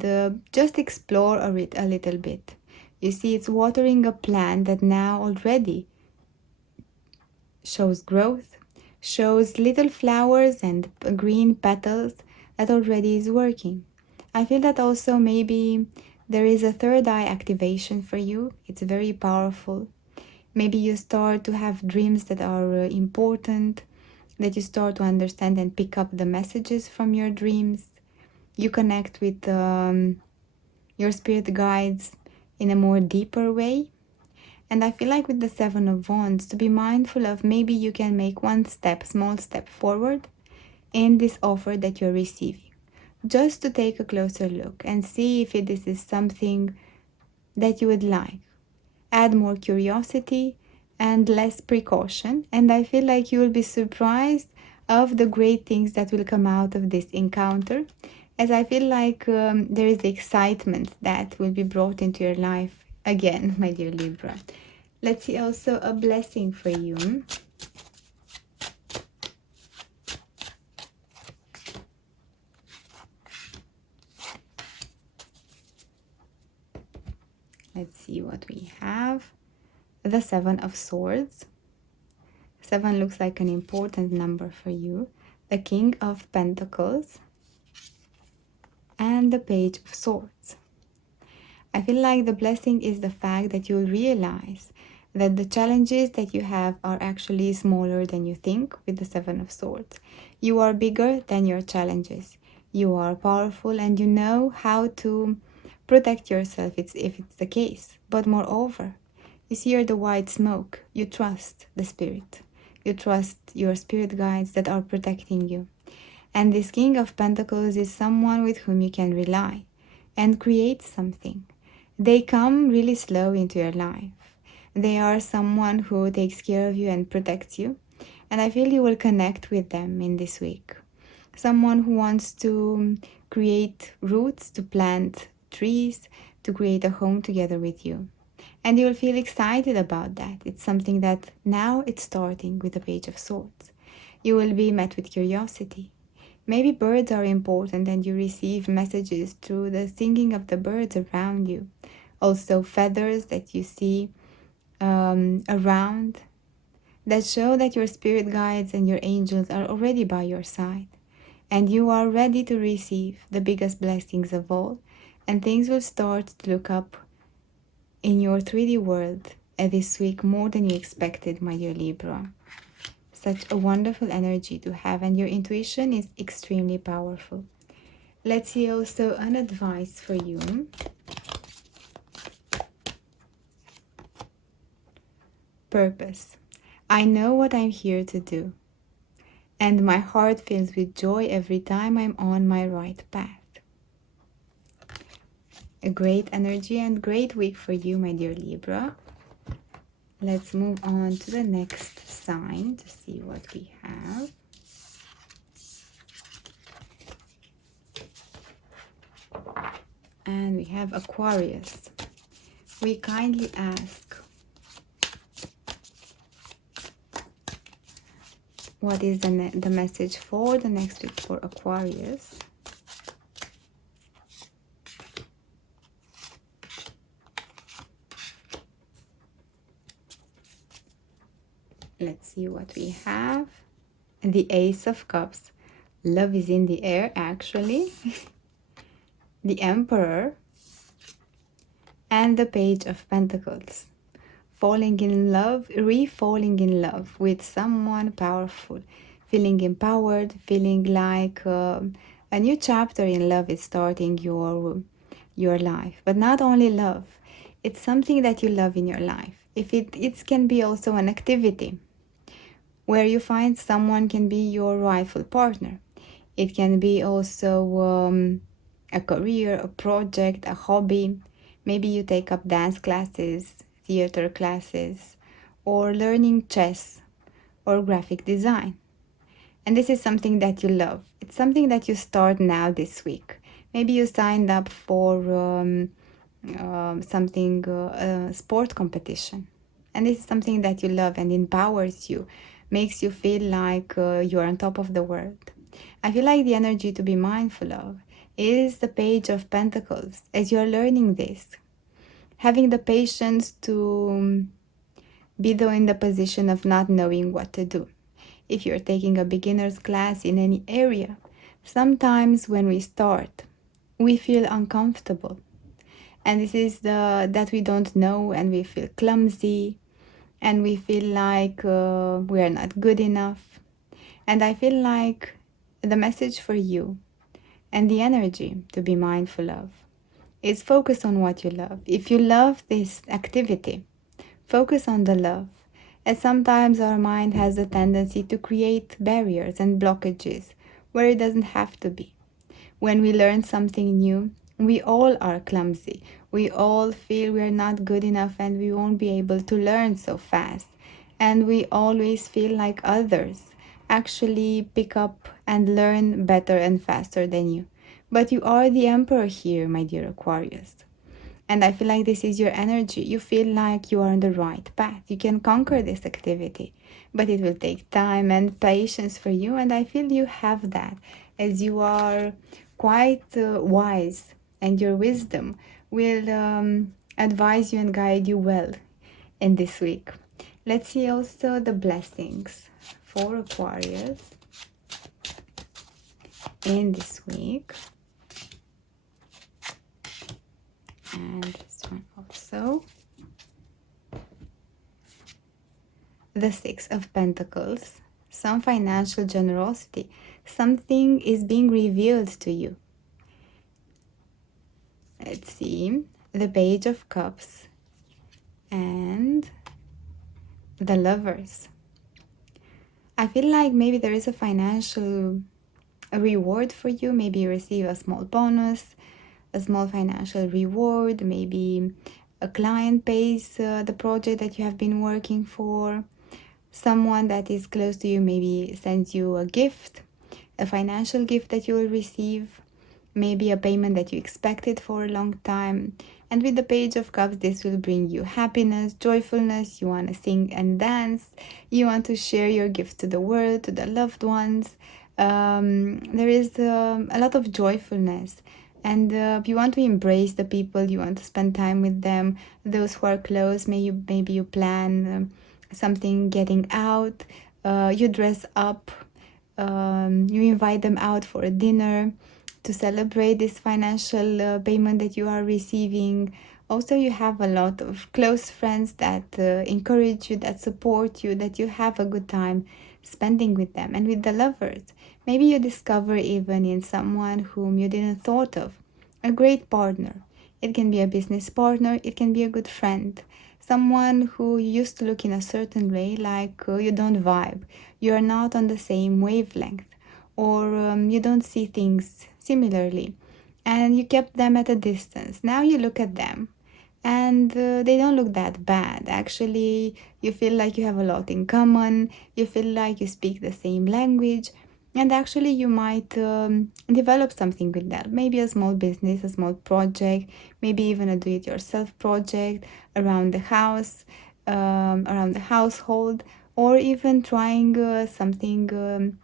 just explore a little bit. You see, it's watering a plant that now already shows growth, shows little flowers and green petals that already is working. I feel that also maybe there is a third eye activation for you. It's very powerful. Maybe you start to have dreams that are important, that you start to understand and pick up the messages from your dreams. You connect with your spirit guides in a more deeper way. And I feel like with the Seven of Wands, to be mindful of maybe you can make one small step forward in this offer that you're receiving. Just to take a closer look and see if this is something that you would like. Add more curiosity and less precaution, and I feel like you will be surprised of the great things that will come out of this encounter, as I feel like there is the excitement that will be brought into your life again, my dear Libra. Let's see also a blessing for you. Let's see what we have. The Seven of Swords. 7 looks like an important number for you. The King of Pentacles. And the Page of Swords. I feel like the blessing is the fact that you'll realize that the challenges that you have are actually smaller than you think with the Seven of Swords. You are bigger than your challenges. You are powerful and you know how to protect yourself if it's the case. But moreover, you see you're the white smoke. You trust the spirit. You trust your spirit guides that are protecting you. And this King of Pentacles is someone with whom you can rely and create something. They come really slow into your life. They are someone who takes care of you and protects you. And I feel you will connect with them in this week. Someone who wants to create roots, to plant trees, to create a home together with you. And you will feel excited about that. It's something that now it's starting with the Page of Swords. You will be met with curiosity. Maybe birds are important and you receive messages through the singing of the birds around you. Also feathers that you see around that show that your spirit guides and your angels are already by your side. And you are ready to receive the biggest blessings of all. And things will start to look up in your 3D world this week more than you expected, my dear Libra. Such a wonderful energy to have, and your intuition is extremely powerful. Let's see also an advice for you. Purpose. I know what I'm here to do, and my heart fills with joy every time I'm on my right path. A great energy and great week for you, my dear Libra. Let's move on to the next sign to see what we have. And we have Aquarius. We kindly ask, what is the message for the next week for Aquarius? Let's see what we have. The Ace of Cups. Love is in the air, actually. The Emperor. And the Page of Pentacles. Falling in love, re-falling in love with someone powerful. Feeling empowered, feeling like a new chapter in love is starting your life. But not only love, it's something that you love in your life. If it can be also an activity where you find someone can be your rightful partner. It can be also a career, a project, a hobby. Maybe you take up dance classes, theater classes, or learning chess or graphic design. And this is something that you love. It's something that you start now this week. Maybe you signed up for something, a sport competition. And this is something that you love and empowers you, makes you feel like you're on top of the world. I feel like the energy to be mindful of is the Page of Pentacles. As you're learning this, having the patience to be in the position of not knowing what to do. If you're taking a beginner's class in any area, sometimes when we start, we feel uncomfortable. And this is that we don't know, and we feel clumsy, and we feel like we are not good enough. And I feel like the message for you and the energy to be mindful of is focus on what you love. If you love this activity, focus on the love. As sometimes our mind has a tendency to create barriers and blockages where it doesn't have to be. When we learn something new, we all are clumsy. We all feel we're not good enough and we won't be able to learn so fast. And we always feel like others actually pick up and learn better and faster than you. But you are the emperor here, my dear Aquarius. And I feel like this is your energy. You feel like you are on the right path. You can conquer this activity. But it will take time and patience for you. And I feel you have that, as you are quite wise. And your wisdom will advise you and guide you well in this week. Let's see also the blessings for Aquarius in this week. And this one also. The Six of Pentacles. Some financial generosity. Something is being revealed to you. Let's see. The Page of Cups. And the Lovers. I feel like maybe there is a financial reward for you. Maybe you receive a small bonus, a small financial reward. Maybe a client pays the project that you have been working for. Someone that is close to you maybe sends you a gift, a financial gift that you will receive. Maybe a payment that you expected for a long time. And with the Page of Cups, this will bring you happiness, joyfulness. You want to sing and dance. You want to share your gift to the world, to the loved ones. There is a lot of joyfulness. And you want to embrace the people. You want to spend time with them. Those who are close, maybe you plan something, getting out. You dress up. You invite them out for a dinner to celebrate this financial payment that you are receiving. Also, you have a lot of close friends that encourage you, that support you, that you have a good time spending with them. And with the Lovers, maybe you discover even in someone whom you didn't thought of a great partner. It can be a business partner, it can be a good friend, someone who you used to look in a certain way, like you don't vibe, you are not on the same wavelength, or you don't see things similarly, and you kept them at a distance. Now you look at them and they don't look that bad. Actually, you feel like you have a lot in common. You feel like you speak the same language. And actually, you might develop something with that. Maybe a small business, a small project, maybe even a do-it-yourself project around the house, around the household, or even trying something,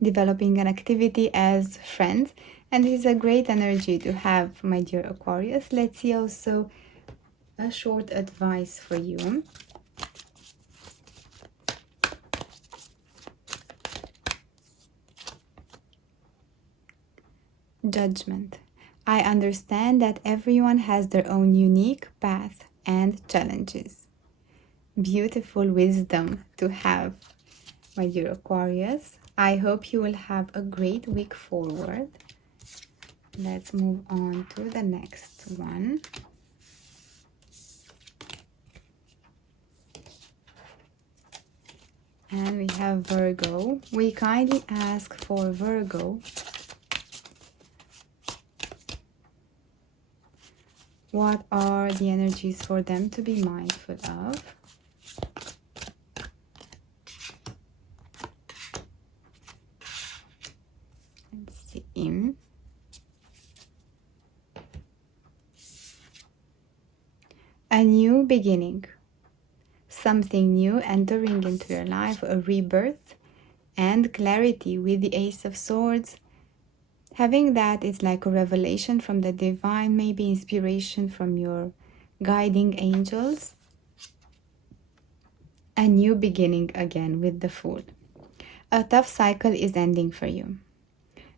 developing an activity as friends. And this is a great energy to have, my dear Aquarius. Let's see also a short advice for you. Judgment. I understand that everyone has their own unique path and challenges. Beautiful wisdom to have, my dear Aquarius. I hope you will have a great week forward. Let's move on to the next one. And we have Virgo. We kindly ask for Virgo. What are the energies for them to be mindful of? Let's see. A new beginning. Something new entering into your life, a rebirth and clarity with the Ace of Swords. Having that is like a revelation from the divine, maybe inspiration from your guiding angels. A new beginning again with the Fool. A tough cycle is ending for you.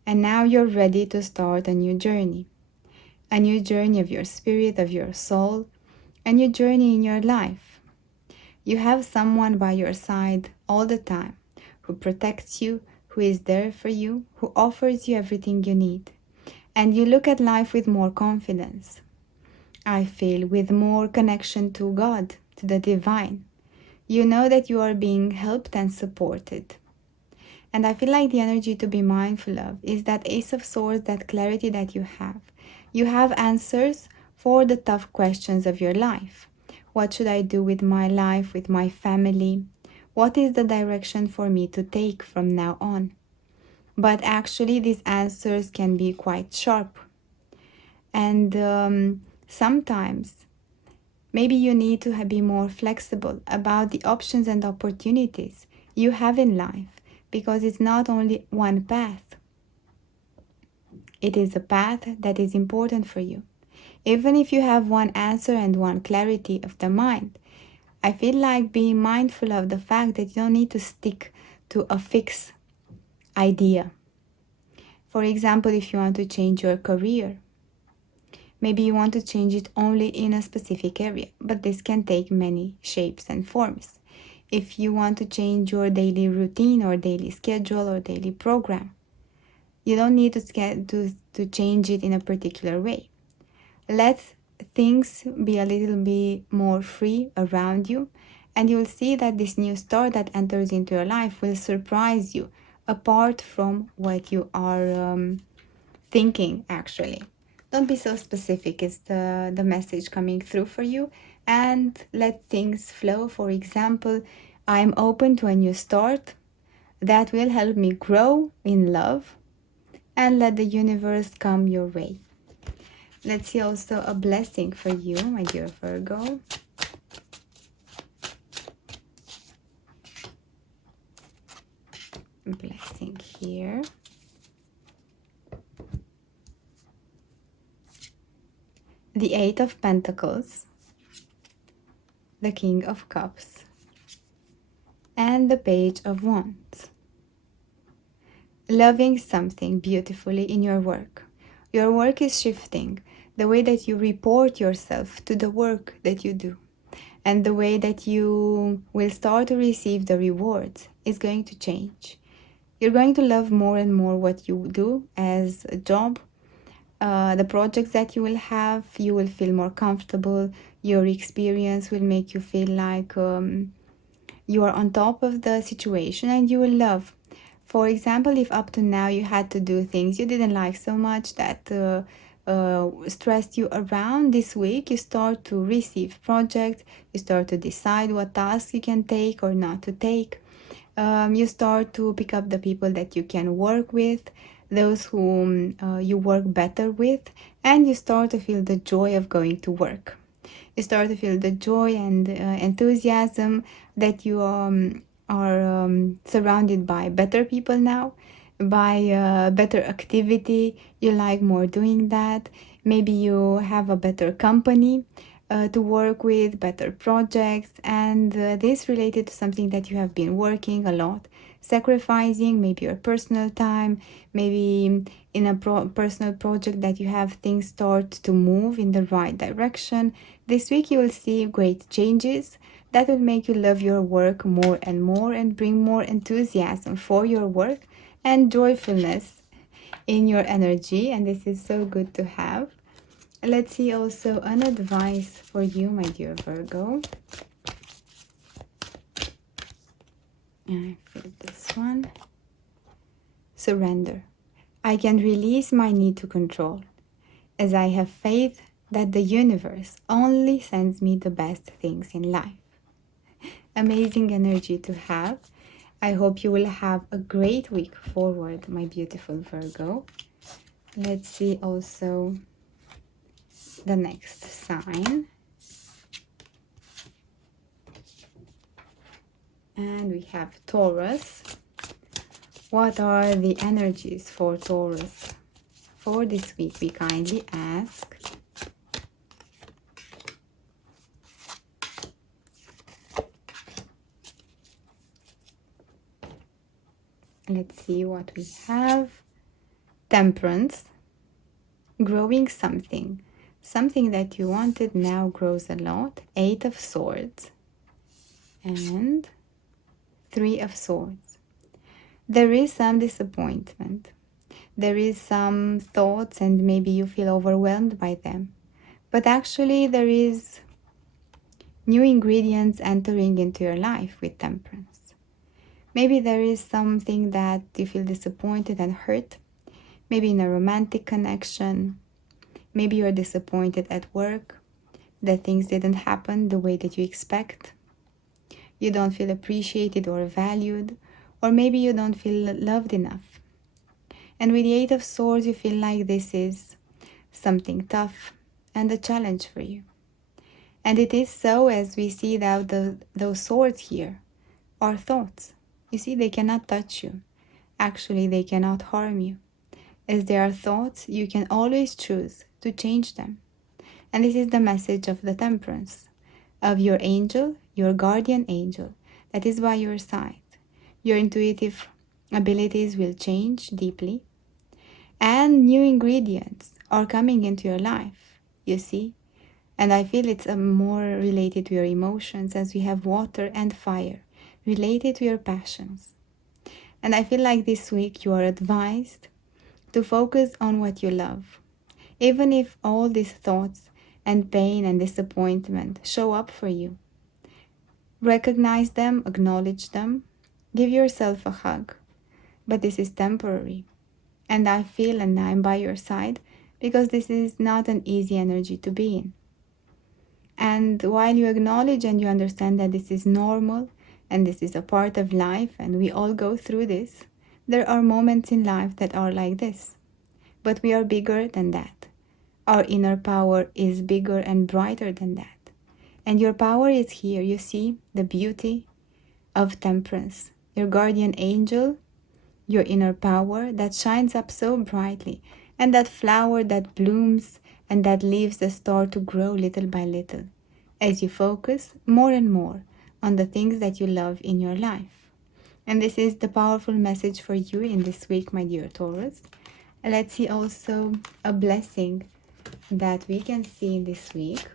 And now you're ready to start a new journey. A new journey of your spirit, of your soul. A new journey in your life. You have someone by your side all the time who protects you, who is there for you, who offers you everything you need. And you look at life with more confidence. I feel with more connection to God, to the divine. You know that you are being helped and supported. And I feel like the energy to be mindful of is that Ace of Swords, that clarity that you have. You have answers for the tough questions of your life. What should I do with my life, with my family? What is the direction for me to take from now on? But actually, these answers can be quite sharp. And sometimes, maybe you need to be more flexible about the options and opportunities you have in life, because it's not only one path. It is a path that is important for you. Even if you have one answer and one clarity of the mind, I feel like being mindful of the fact that you don't need to stick to a fixed idea. For example, if you want to change your career, maybe you want to change it only in a specific area, but this can take many shapes and forms. If you want to change your daily routine or daily schedule or daily program, you don't need to change it in a particular way. Let things be a little bit more free around you, and you'll see that this new star that enters into your life will surprise you apart from what you are thinking, actually. Don't be so specific, is the message coming through for you, and let things flow. For example, I'm open to a new start that will help me grow in love, and let the universe come your way. Let's see also a blessing for you, my dear Virgo. Blessing here. The Eight of Pentacles, the King of Cups, and the Page of Wands. Loving something beautifully in your work. Your work is shifting. The way that you report yourself to the work that you do, and the way that you will start to receive the rewards is going to change. You're going to love more and more what you do as a job. The projects that you will have, you will feel more comfortable. Your experience will make you feel like you are on top of the situation, and you will love. For example, if up to now you had to do things you didn't like so much that stressed you around, this week you start to receive projects, you start to decide what tasks you can take or not to take. You start to pick up the people that you can work with, those whom you work better with, and you start to feel the joy of going to work. You start to feel the joy and enthusiasm that you are surrounded by better people now, by better activity. You like more doing that. Maybe you have a better company to work with, better projects, and this related to something that you have been working a lot, sacrificing, maybe your personal time, maybe in a personal project that you have things start to move in the right direction. This week you will see great changes that will make you love your work more and bring more enthusiasm for your work and joyfulness in your energy, and this is so good to have. Let's see also an advice for you, my dear Virgo. And I feel this one. Surrender. I can release my need to control, as I have faith that the universe only sends me the best things in life. Amazing energy to have. I hope you will have a great week forward, my beautiful Virgo. Let's see also the next sign. And we have Taurus. What are the energies for Taurus for this week? We kindly ask. Let's see what we have. Temperance. Growing something. Something that you wanted now grows a lot. 8 of Swords. And 3 of Swords. There is some disappointment. There is some thoughts and maybe you feel overwhelmed by them. But actually there is new ingredients entering into your life with Temperance. Maybe there is something that you feel disappointed and hurt. Maybe in a romantic connection. Maybe you're disappointed at work, that things didn't happen the way that you expect. You don't feel appreciated or valued, or maybe you don't feel loved enough. And with the 8 of Swords, you feel like this is something tough and a challenge for you. And it is so, as we see that those swords here are thoughts. You see, they cannot touch you. Actually, they cannot harm you. As they are thoughts, you can always choose to change them. And this is the message of the Temperance, of your angel, your guardian angel, that is by your side. Your intuitive abilities will change deeply, and new ingredients are coming into your life, you see. And I feel it's more related to your emotions, as we have water and fire, related to your passions. And I feel like this week you are advised to focus on what you love. Even if all these thoughts and pain and disappointment show up for you, recognize them, acknowledge them, give yourself a hug. But this is temporary. And I feel and I'm by your side because this is not an easy energy to be in. And while you acknowledge and you understand that this is normal and this is a part of life and we all go through this, there are moments in life that are like this. But we are bigger than that. Our inner power is bigger and brighter than that. And your power is here. You see the beauty of Temperance. Your guardian angel, your inner power that shines up so brightly. And that flower that blooms and that leaves the star to grow little by little. As you focus more and more on the things that you love in your life. And this is the powerful message for you in this week, my dear Taurus. Let's see also a blessing that we can see in this week.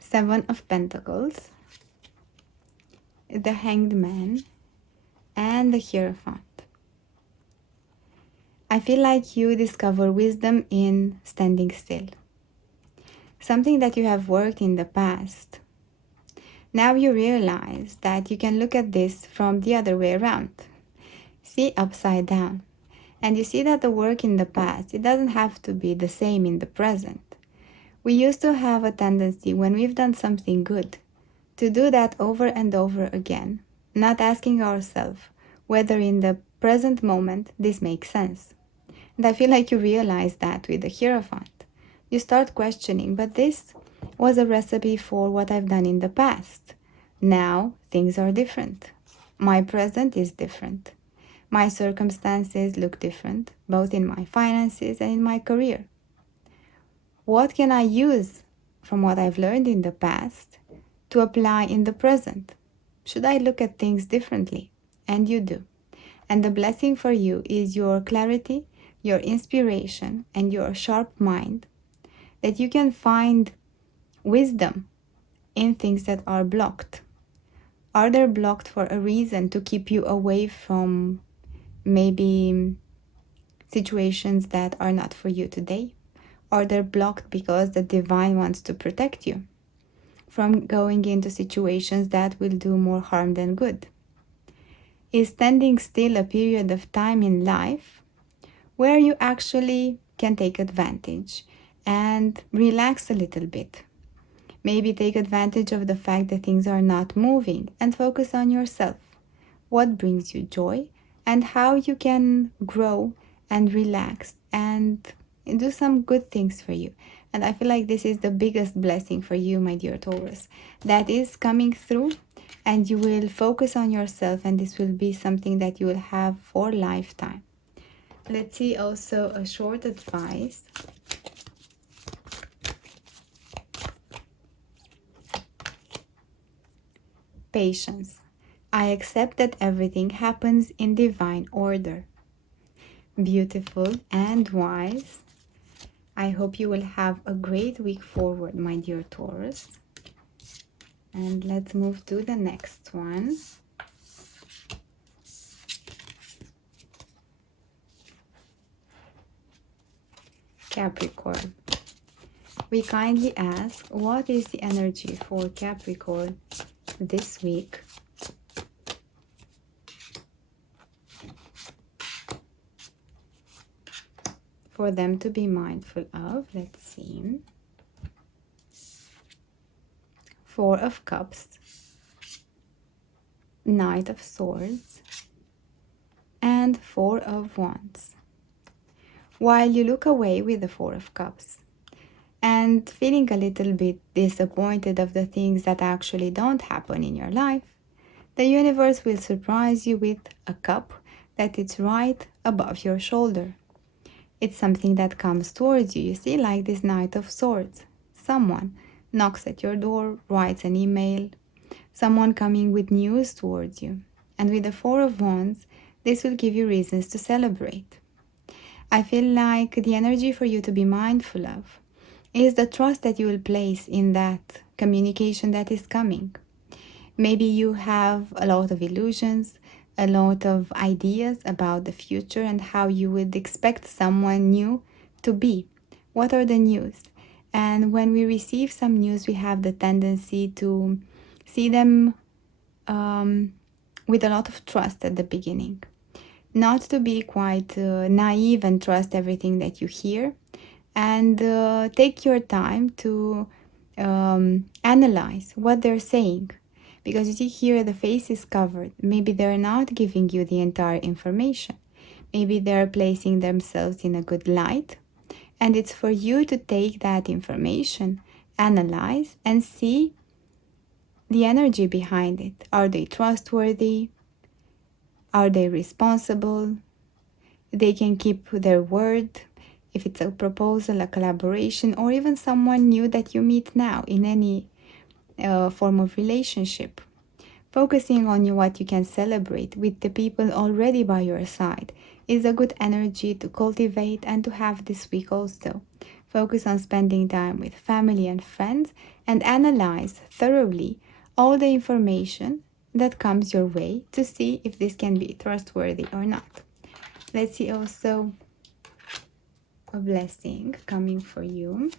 Seven of Pentacles, the Hanged Man, and the Hierophant. I feel like you discover wisdom in standing still. Something that you have worked in the past. Now you realize that you can look at this from the other way around. see upside down. And you see that the work in the past, it doesn't have to be the same in the present. We used to have a tendency when we've done something good to do that over and over again, not asking ourselves whether in the present moment this makes sense. And I feel like you realize that with the Hierophant. You start questioning, but this was a recipe for what I've done in the past. Now things are different. My present is different. My circumstances look different, both in my finances and in my career. What can I use from what I've learned in the past to apply in the present? Should I look at things differently? And you do. And the blessing for you is your clarity, your inspiration, and your sharp mind, that you can find wisdom in things that are blocked. Are they blocked for a reason to keep you away from maybe situations that are not for you today? Or they're blocked because the divine wants to protect you from going into situations that will do more harm than good? Is standing still a period of time in life where you actually can take advantage and relax a little bit? Maybe take advantage of the fact that things are not moving and focus on yourself. What brings you joy and how you can grow and relax and do some good things for you. And I feel like this is the biggest blessing for you, my dear Taurus, that is coming through, and you will focus on yourself, and this will be something that you will have for lifetime. Let's see also a short advice. Patience. I accept that everything happens in divine order. Beautiful and wise. I hope you will have a great week forward, my dear Taurus. And let's move to the next one. Capricorn. We kindly ask, what is the energy for Capricorn this week? For them to be mindful of. Let's see. Four of Cups, Knight of Swords, and Four of Wands. While you look away with the Four of Cups and feeling a little bit disappointed of the things that actually don't happen in your life, the universe will surprise you with a cup that is right above your shoulder. It's something that comes towards you. You see, like this Knight of Swords. Someone knocks at your door, writes an email, someone coming with news towards you. And with the Four of Wands, this will give you reasons to celebrate. I feel like the energy for you to be mindful of is the trust that you will place in that communication that is coming. Maybe you have a lot of illusions, a lot of ideas about the future and how you would expect someone new to be. What are the news? And when we receive some news, we have the tendency to see them with a lot of trust at the beginning. Not to be quite naive and trust everything that you hear. And take your time to analyze what they're saying. Because you see here the face is covered. Maybe they're not giving you the entire information. Maybe they're placing themselves in a good light. And it's for you to take that information, analyze, and see the energy behind it. Are they trustworthy? Are they responsible? They can keep their word. If it's a proposal, a collaboration, or even someone new that you meet now in any form of relationship. Focusing on what you can celebrate with the people already by your side is a good energy to cultivate and to have this week also. Focus on spending time with family and friends and analyze thoroughly all the information that comes your way to see if this can be trustworthy or not. Let's see also a blessing coming for you.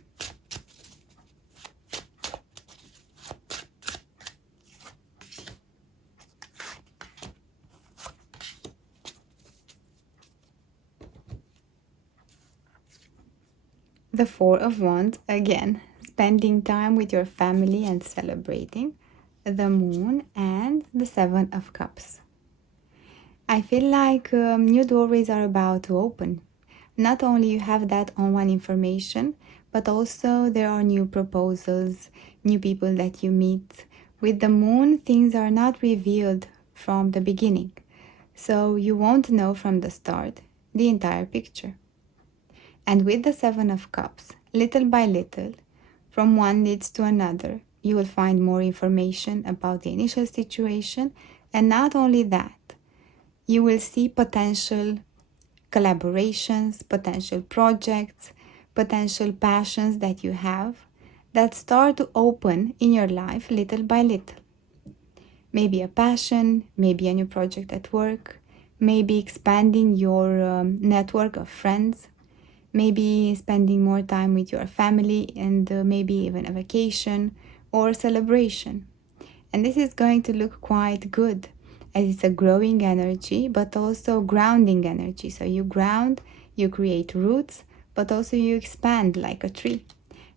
the Four of Wands again, spending time with your family and celebrating, the Moon, and the Seven of Cups. I feel like new doorways are about to open. Not only you have that on-one information, but also there are new proposals, new people that you meet. With the Moon, things are not revealed from the beginning, so you won't know from the start the entire picture. And with the Seven of Cups, little by little, from one leads to another, you will find more information about the initial situation, and not only that, you will see potential collaborations, potential projects, potential passions that you have that start to open in your life little by little. Maybe a passion, maybe a new project at work, maybe expanding your network of friends, maybe spending more time with your family, and maybe even a vacation or celebration. And this is going to look quite good, as it's a growing energy but also grounding energy. So you ground, you create roots, but also you expand like a tree.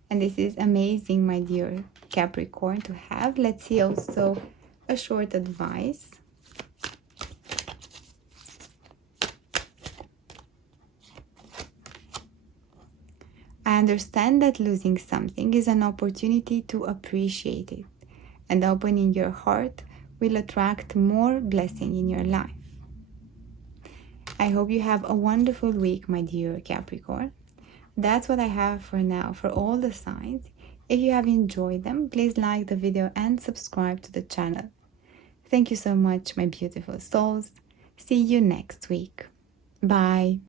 And this is amazing, my dear Capricorn, to have. Let's see also a short advice. I understand that losing something is an opportunity to appreciate it, and opening your heart will attract more blessing in your life. I hope you have a wonderful week, my dear Capricorn. That's what I have for now for all the signs. If you have enjoyed them, please like the video and subscribe to the channel. Thank you so much, my beautiful souls. See you next week. Bye.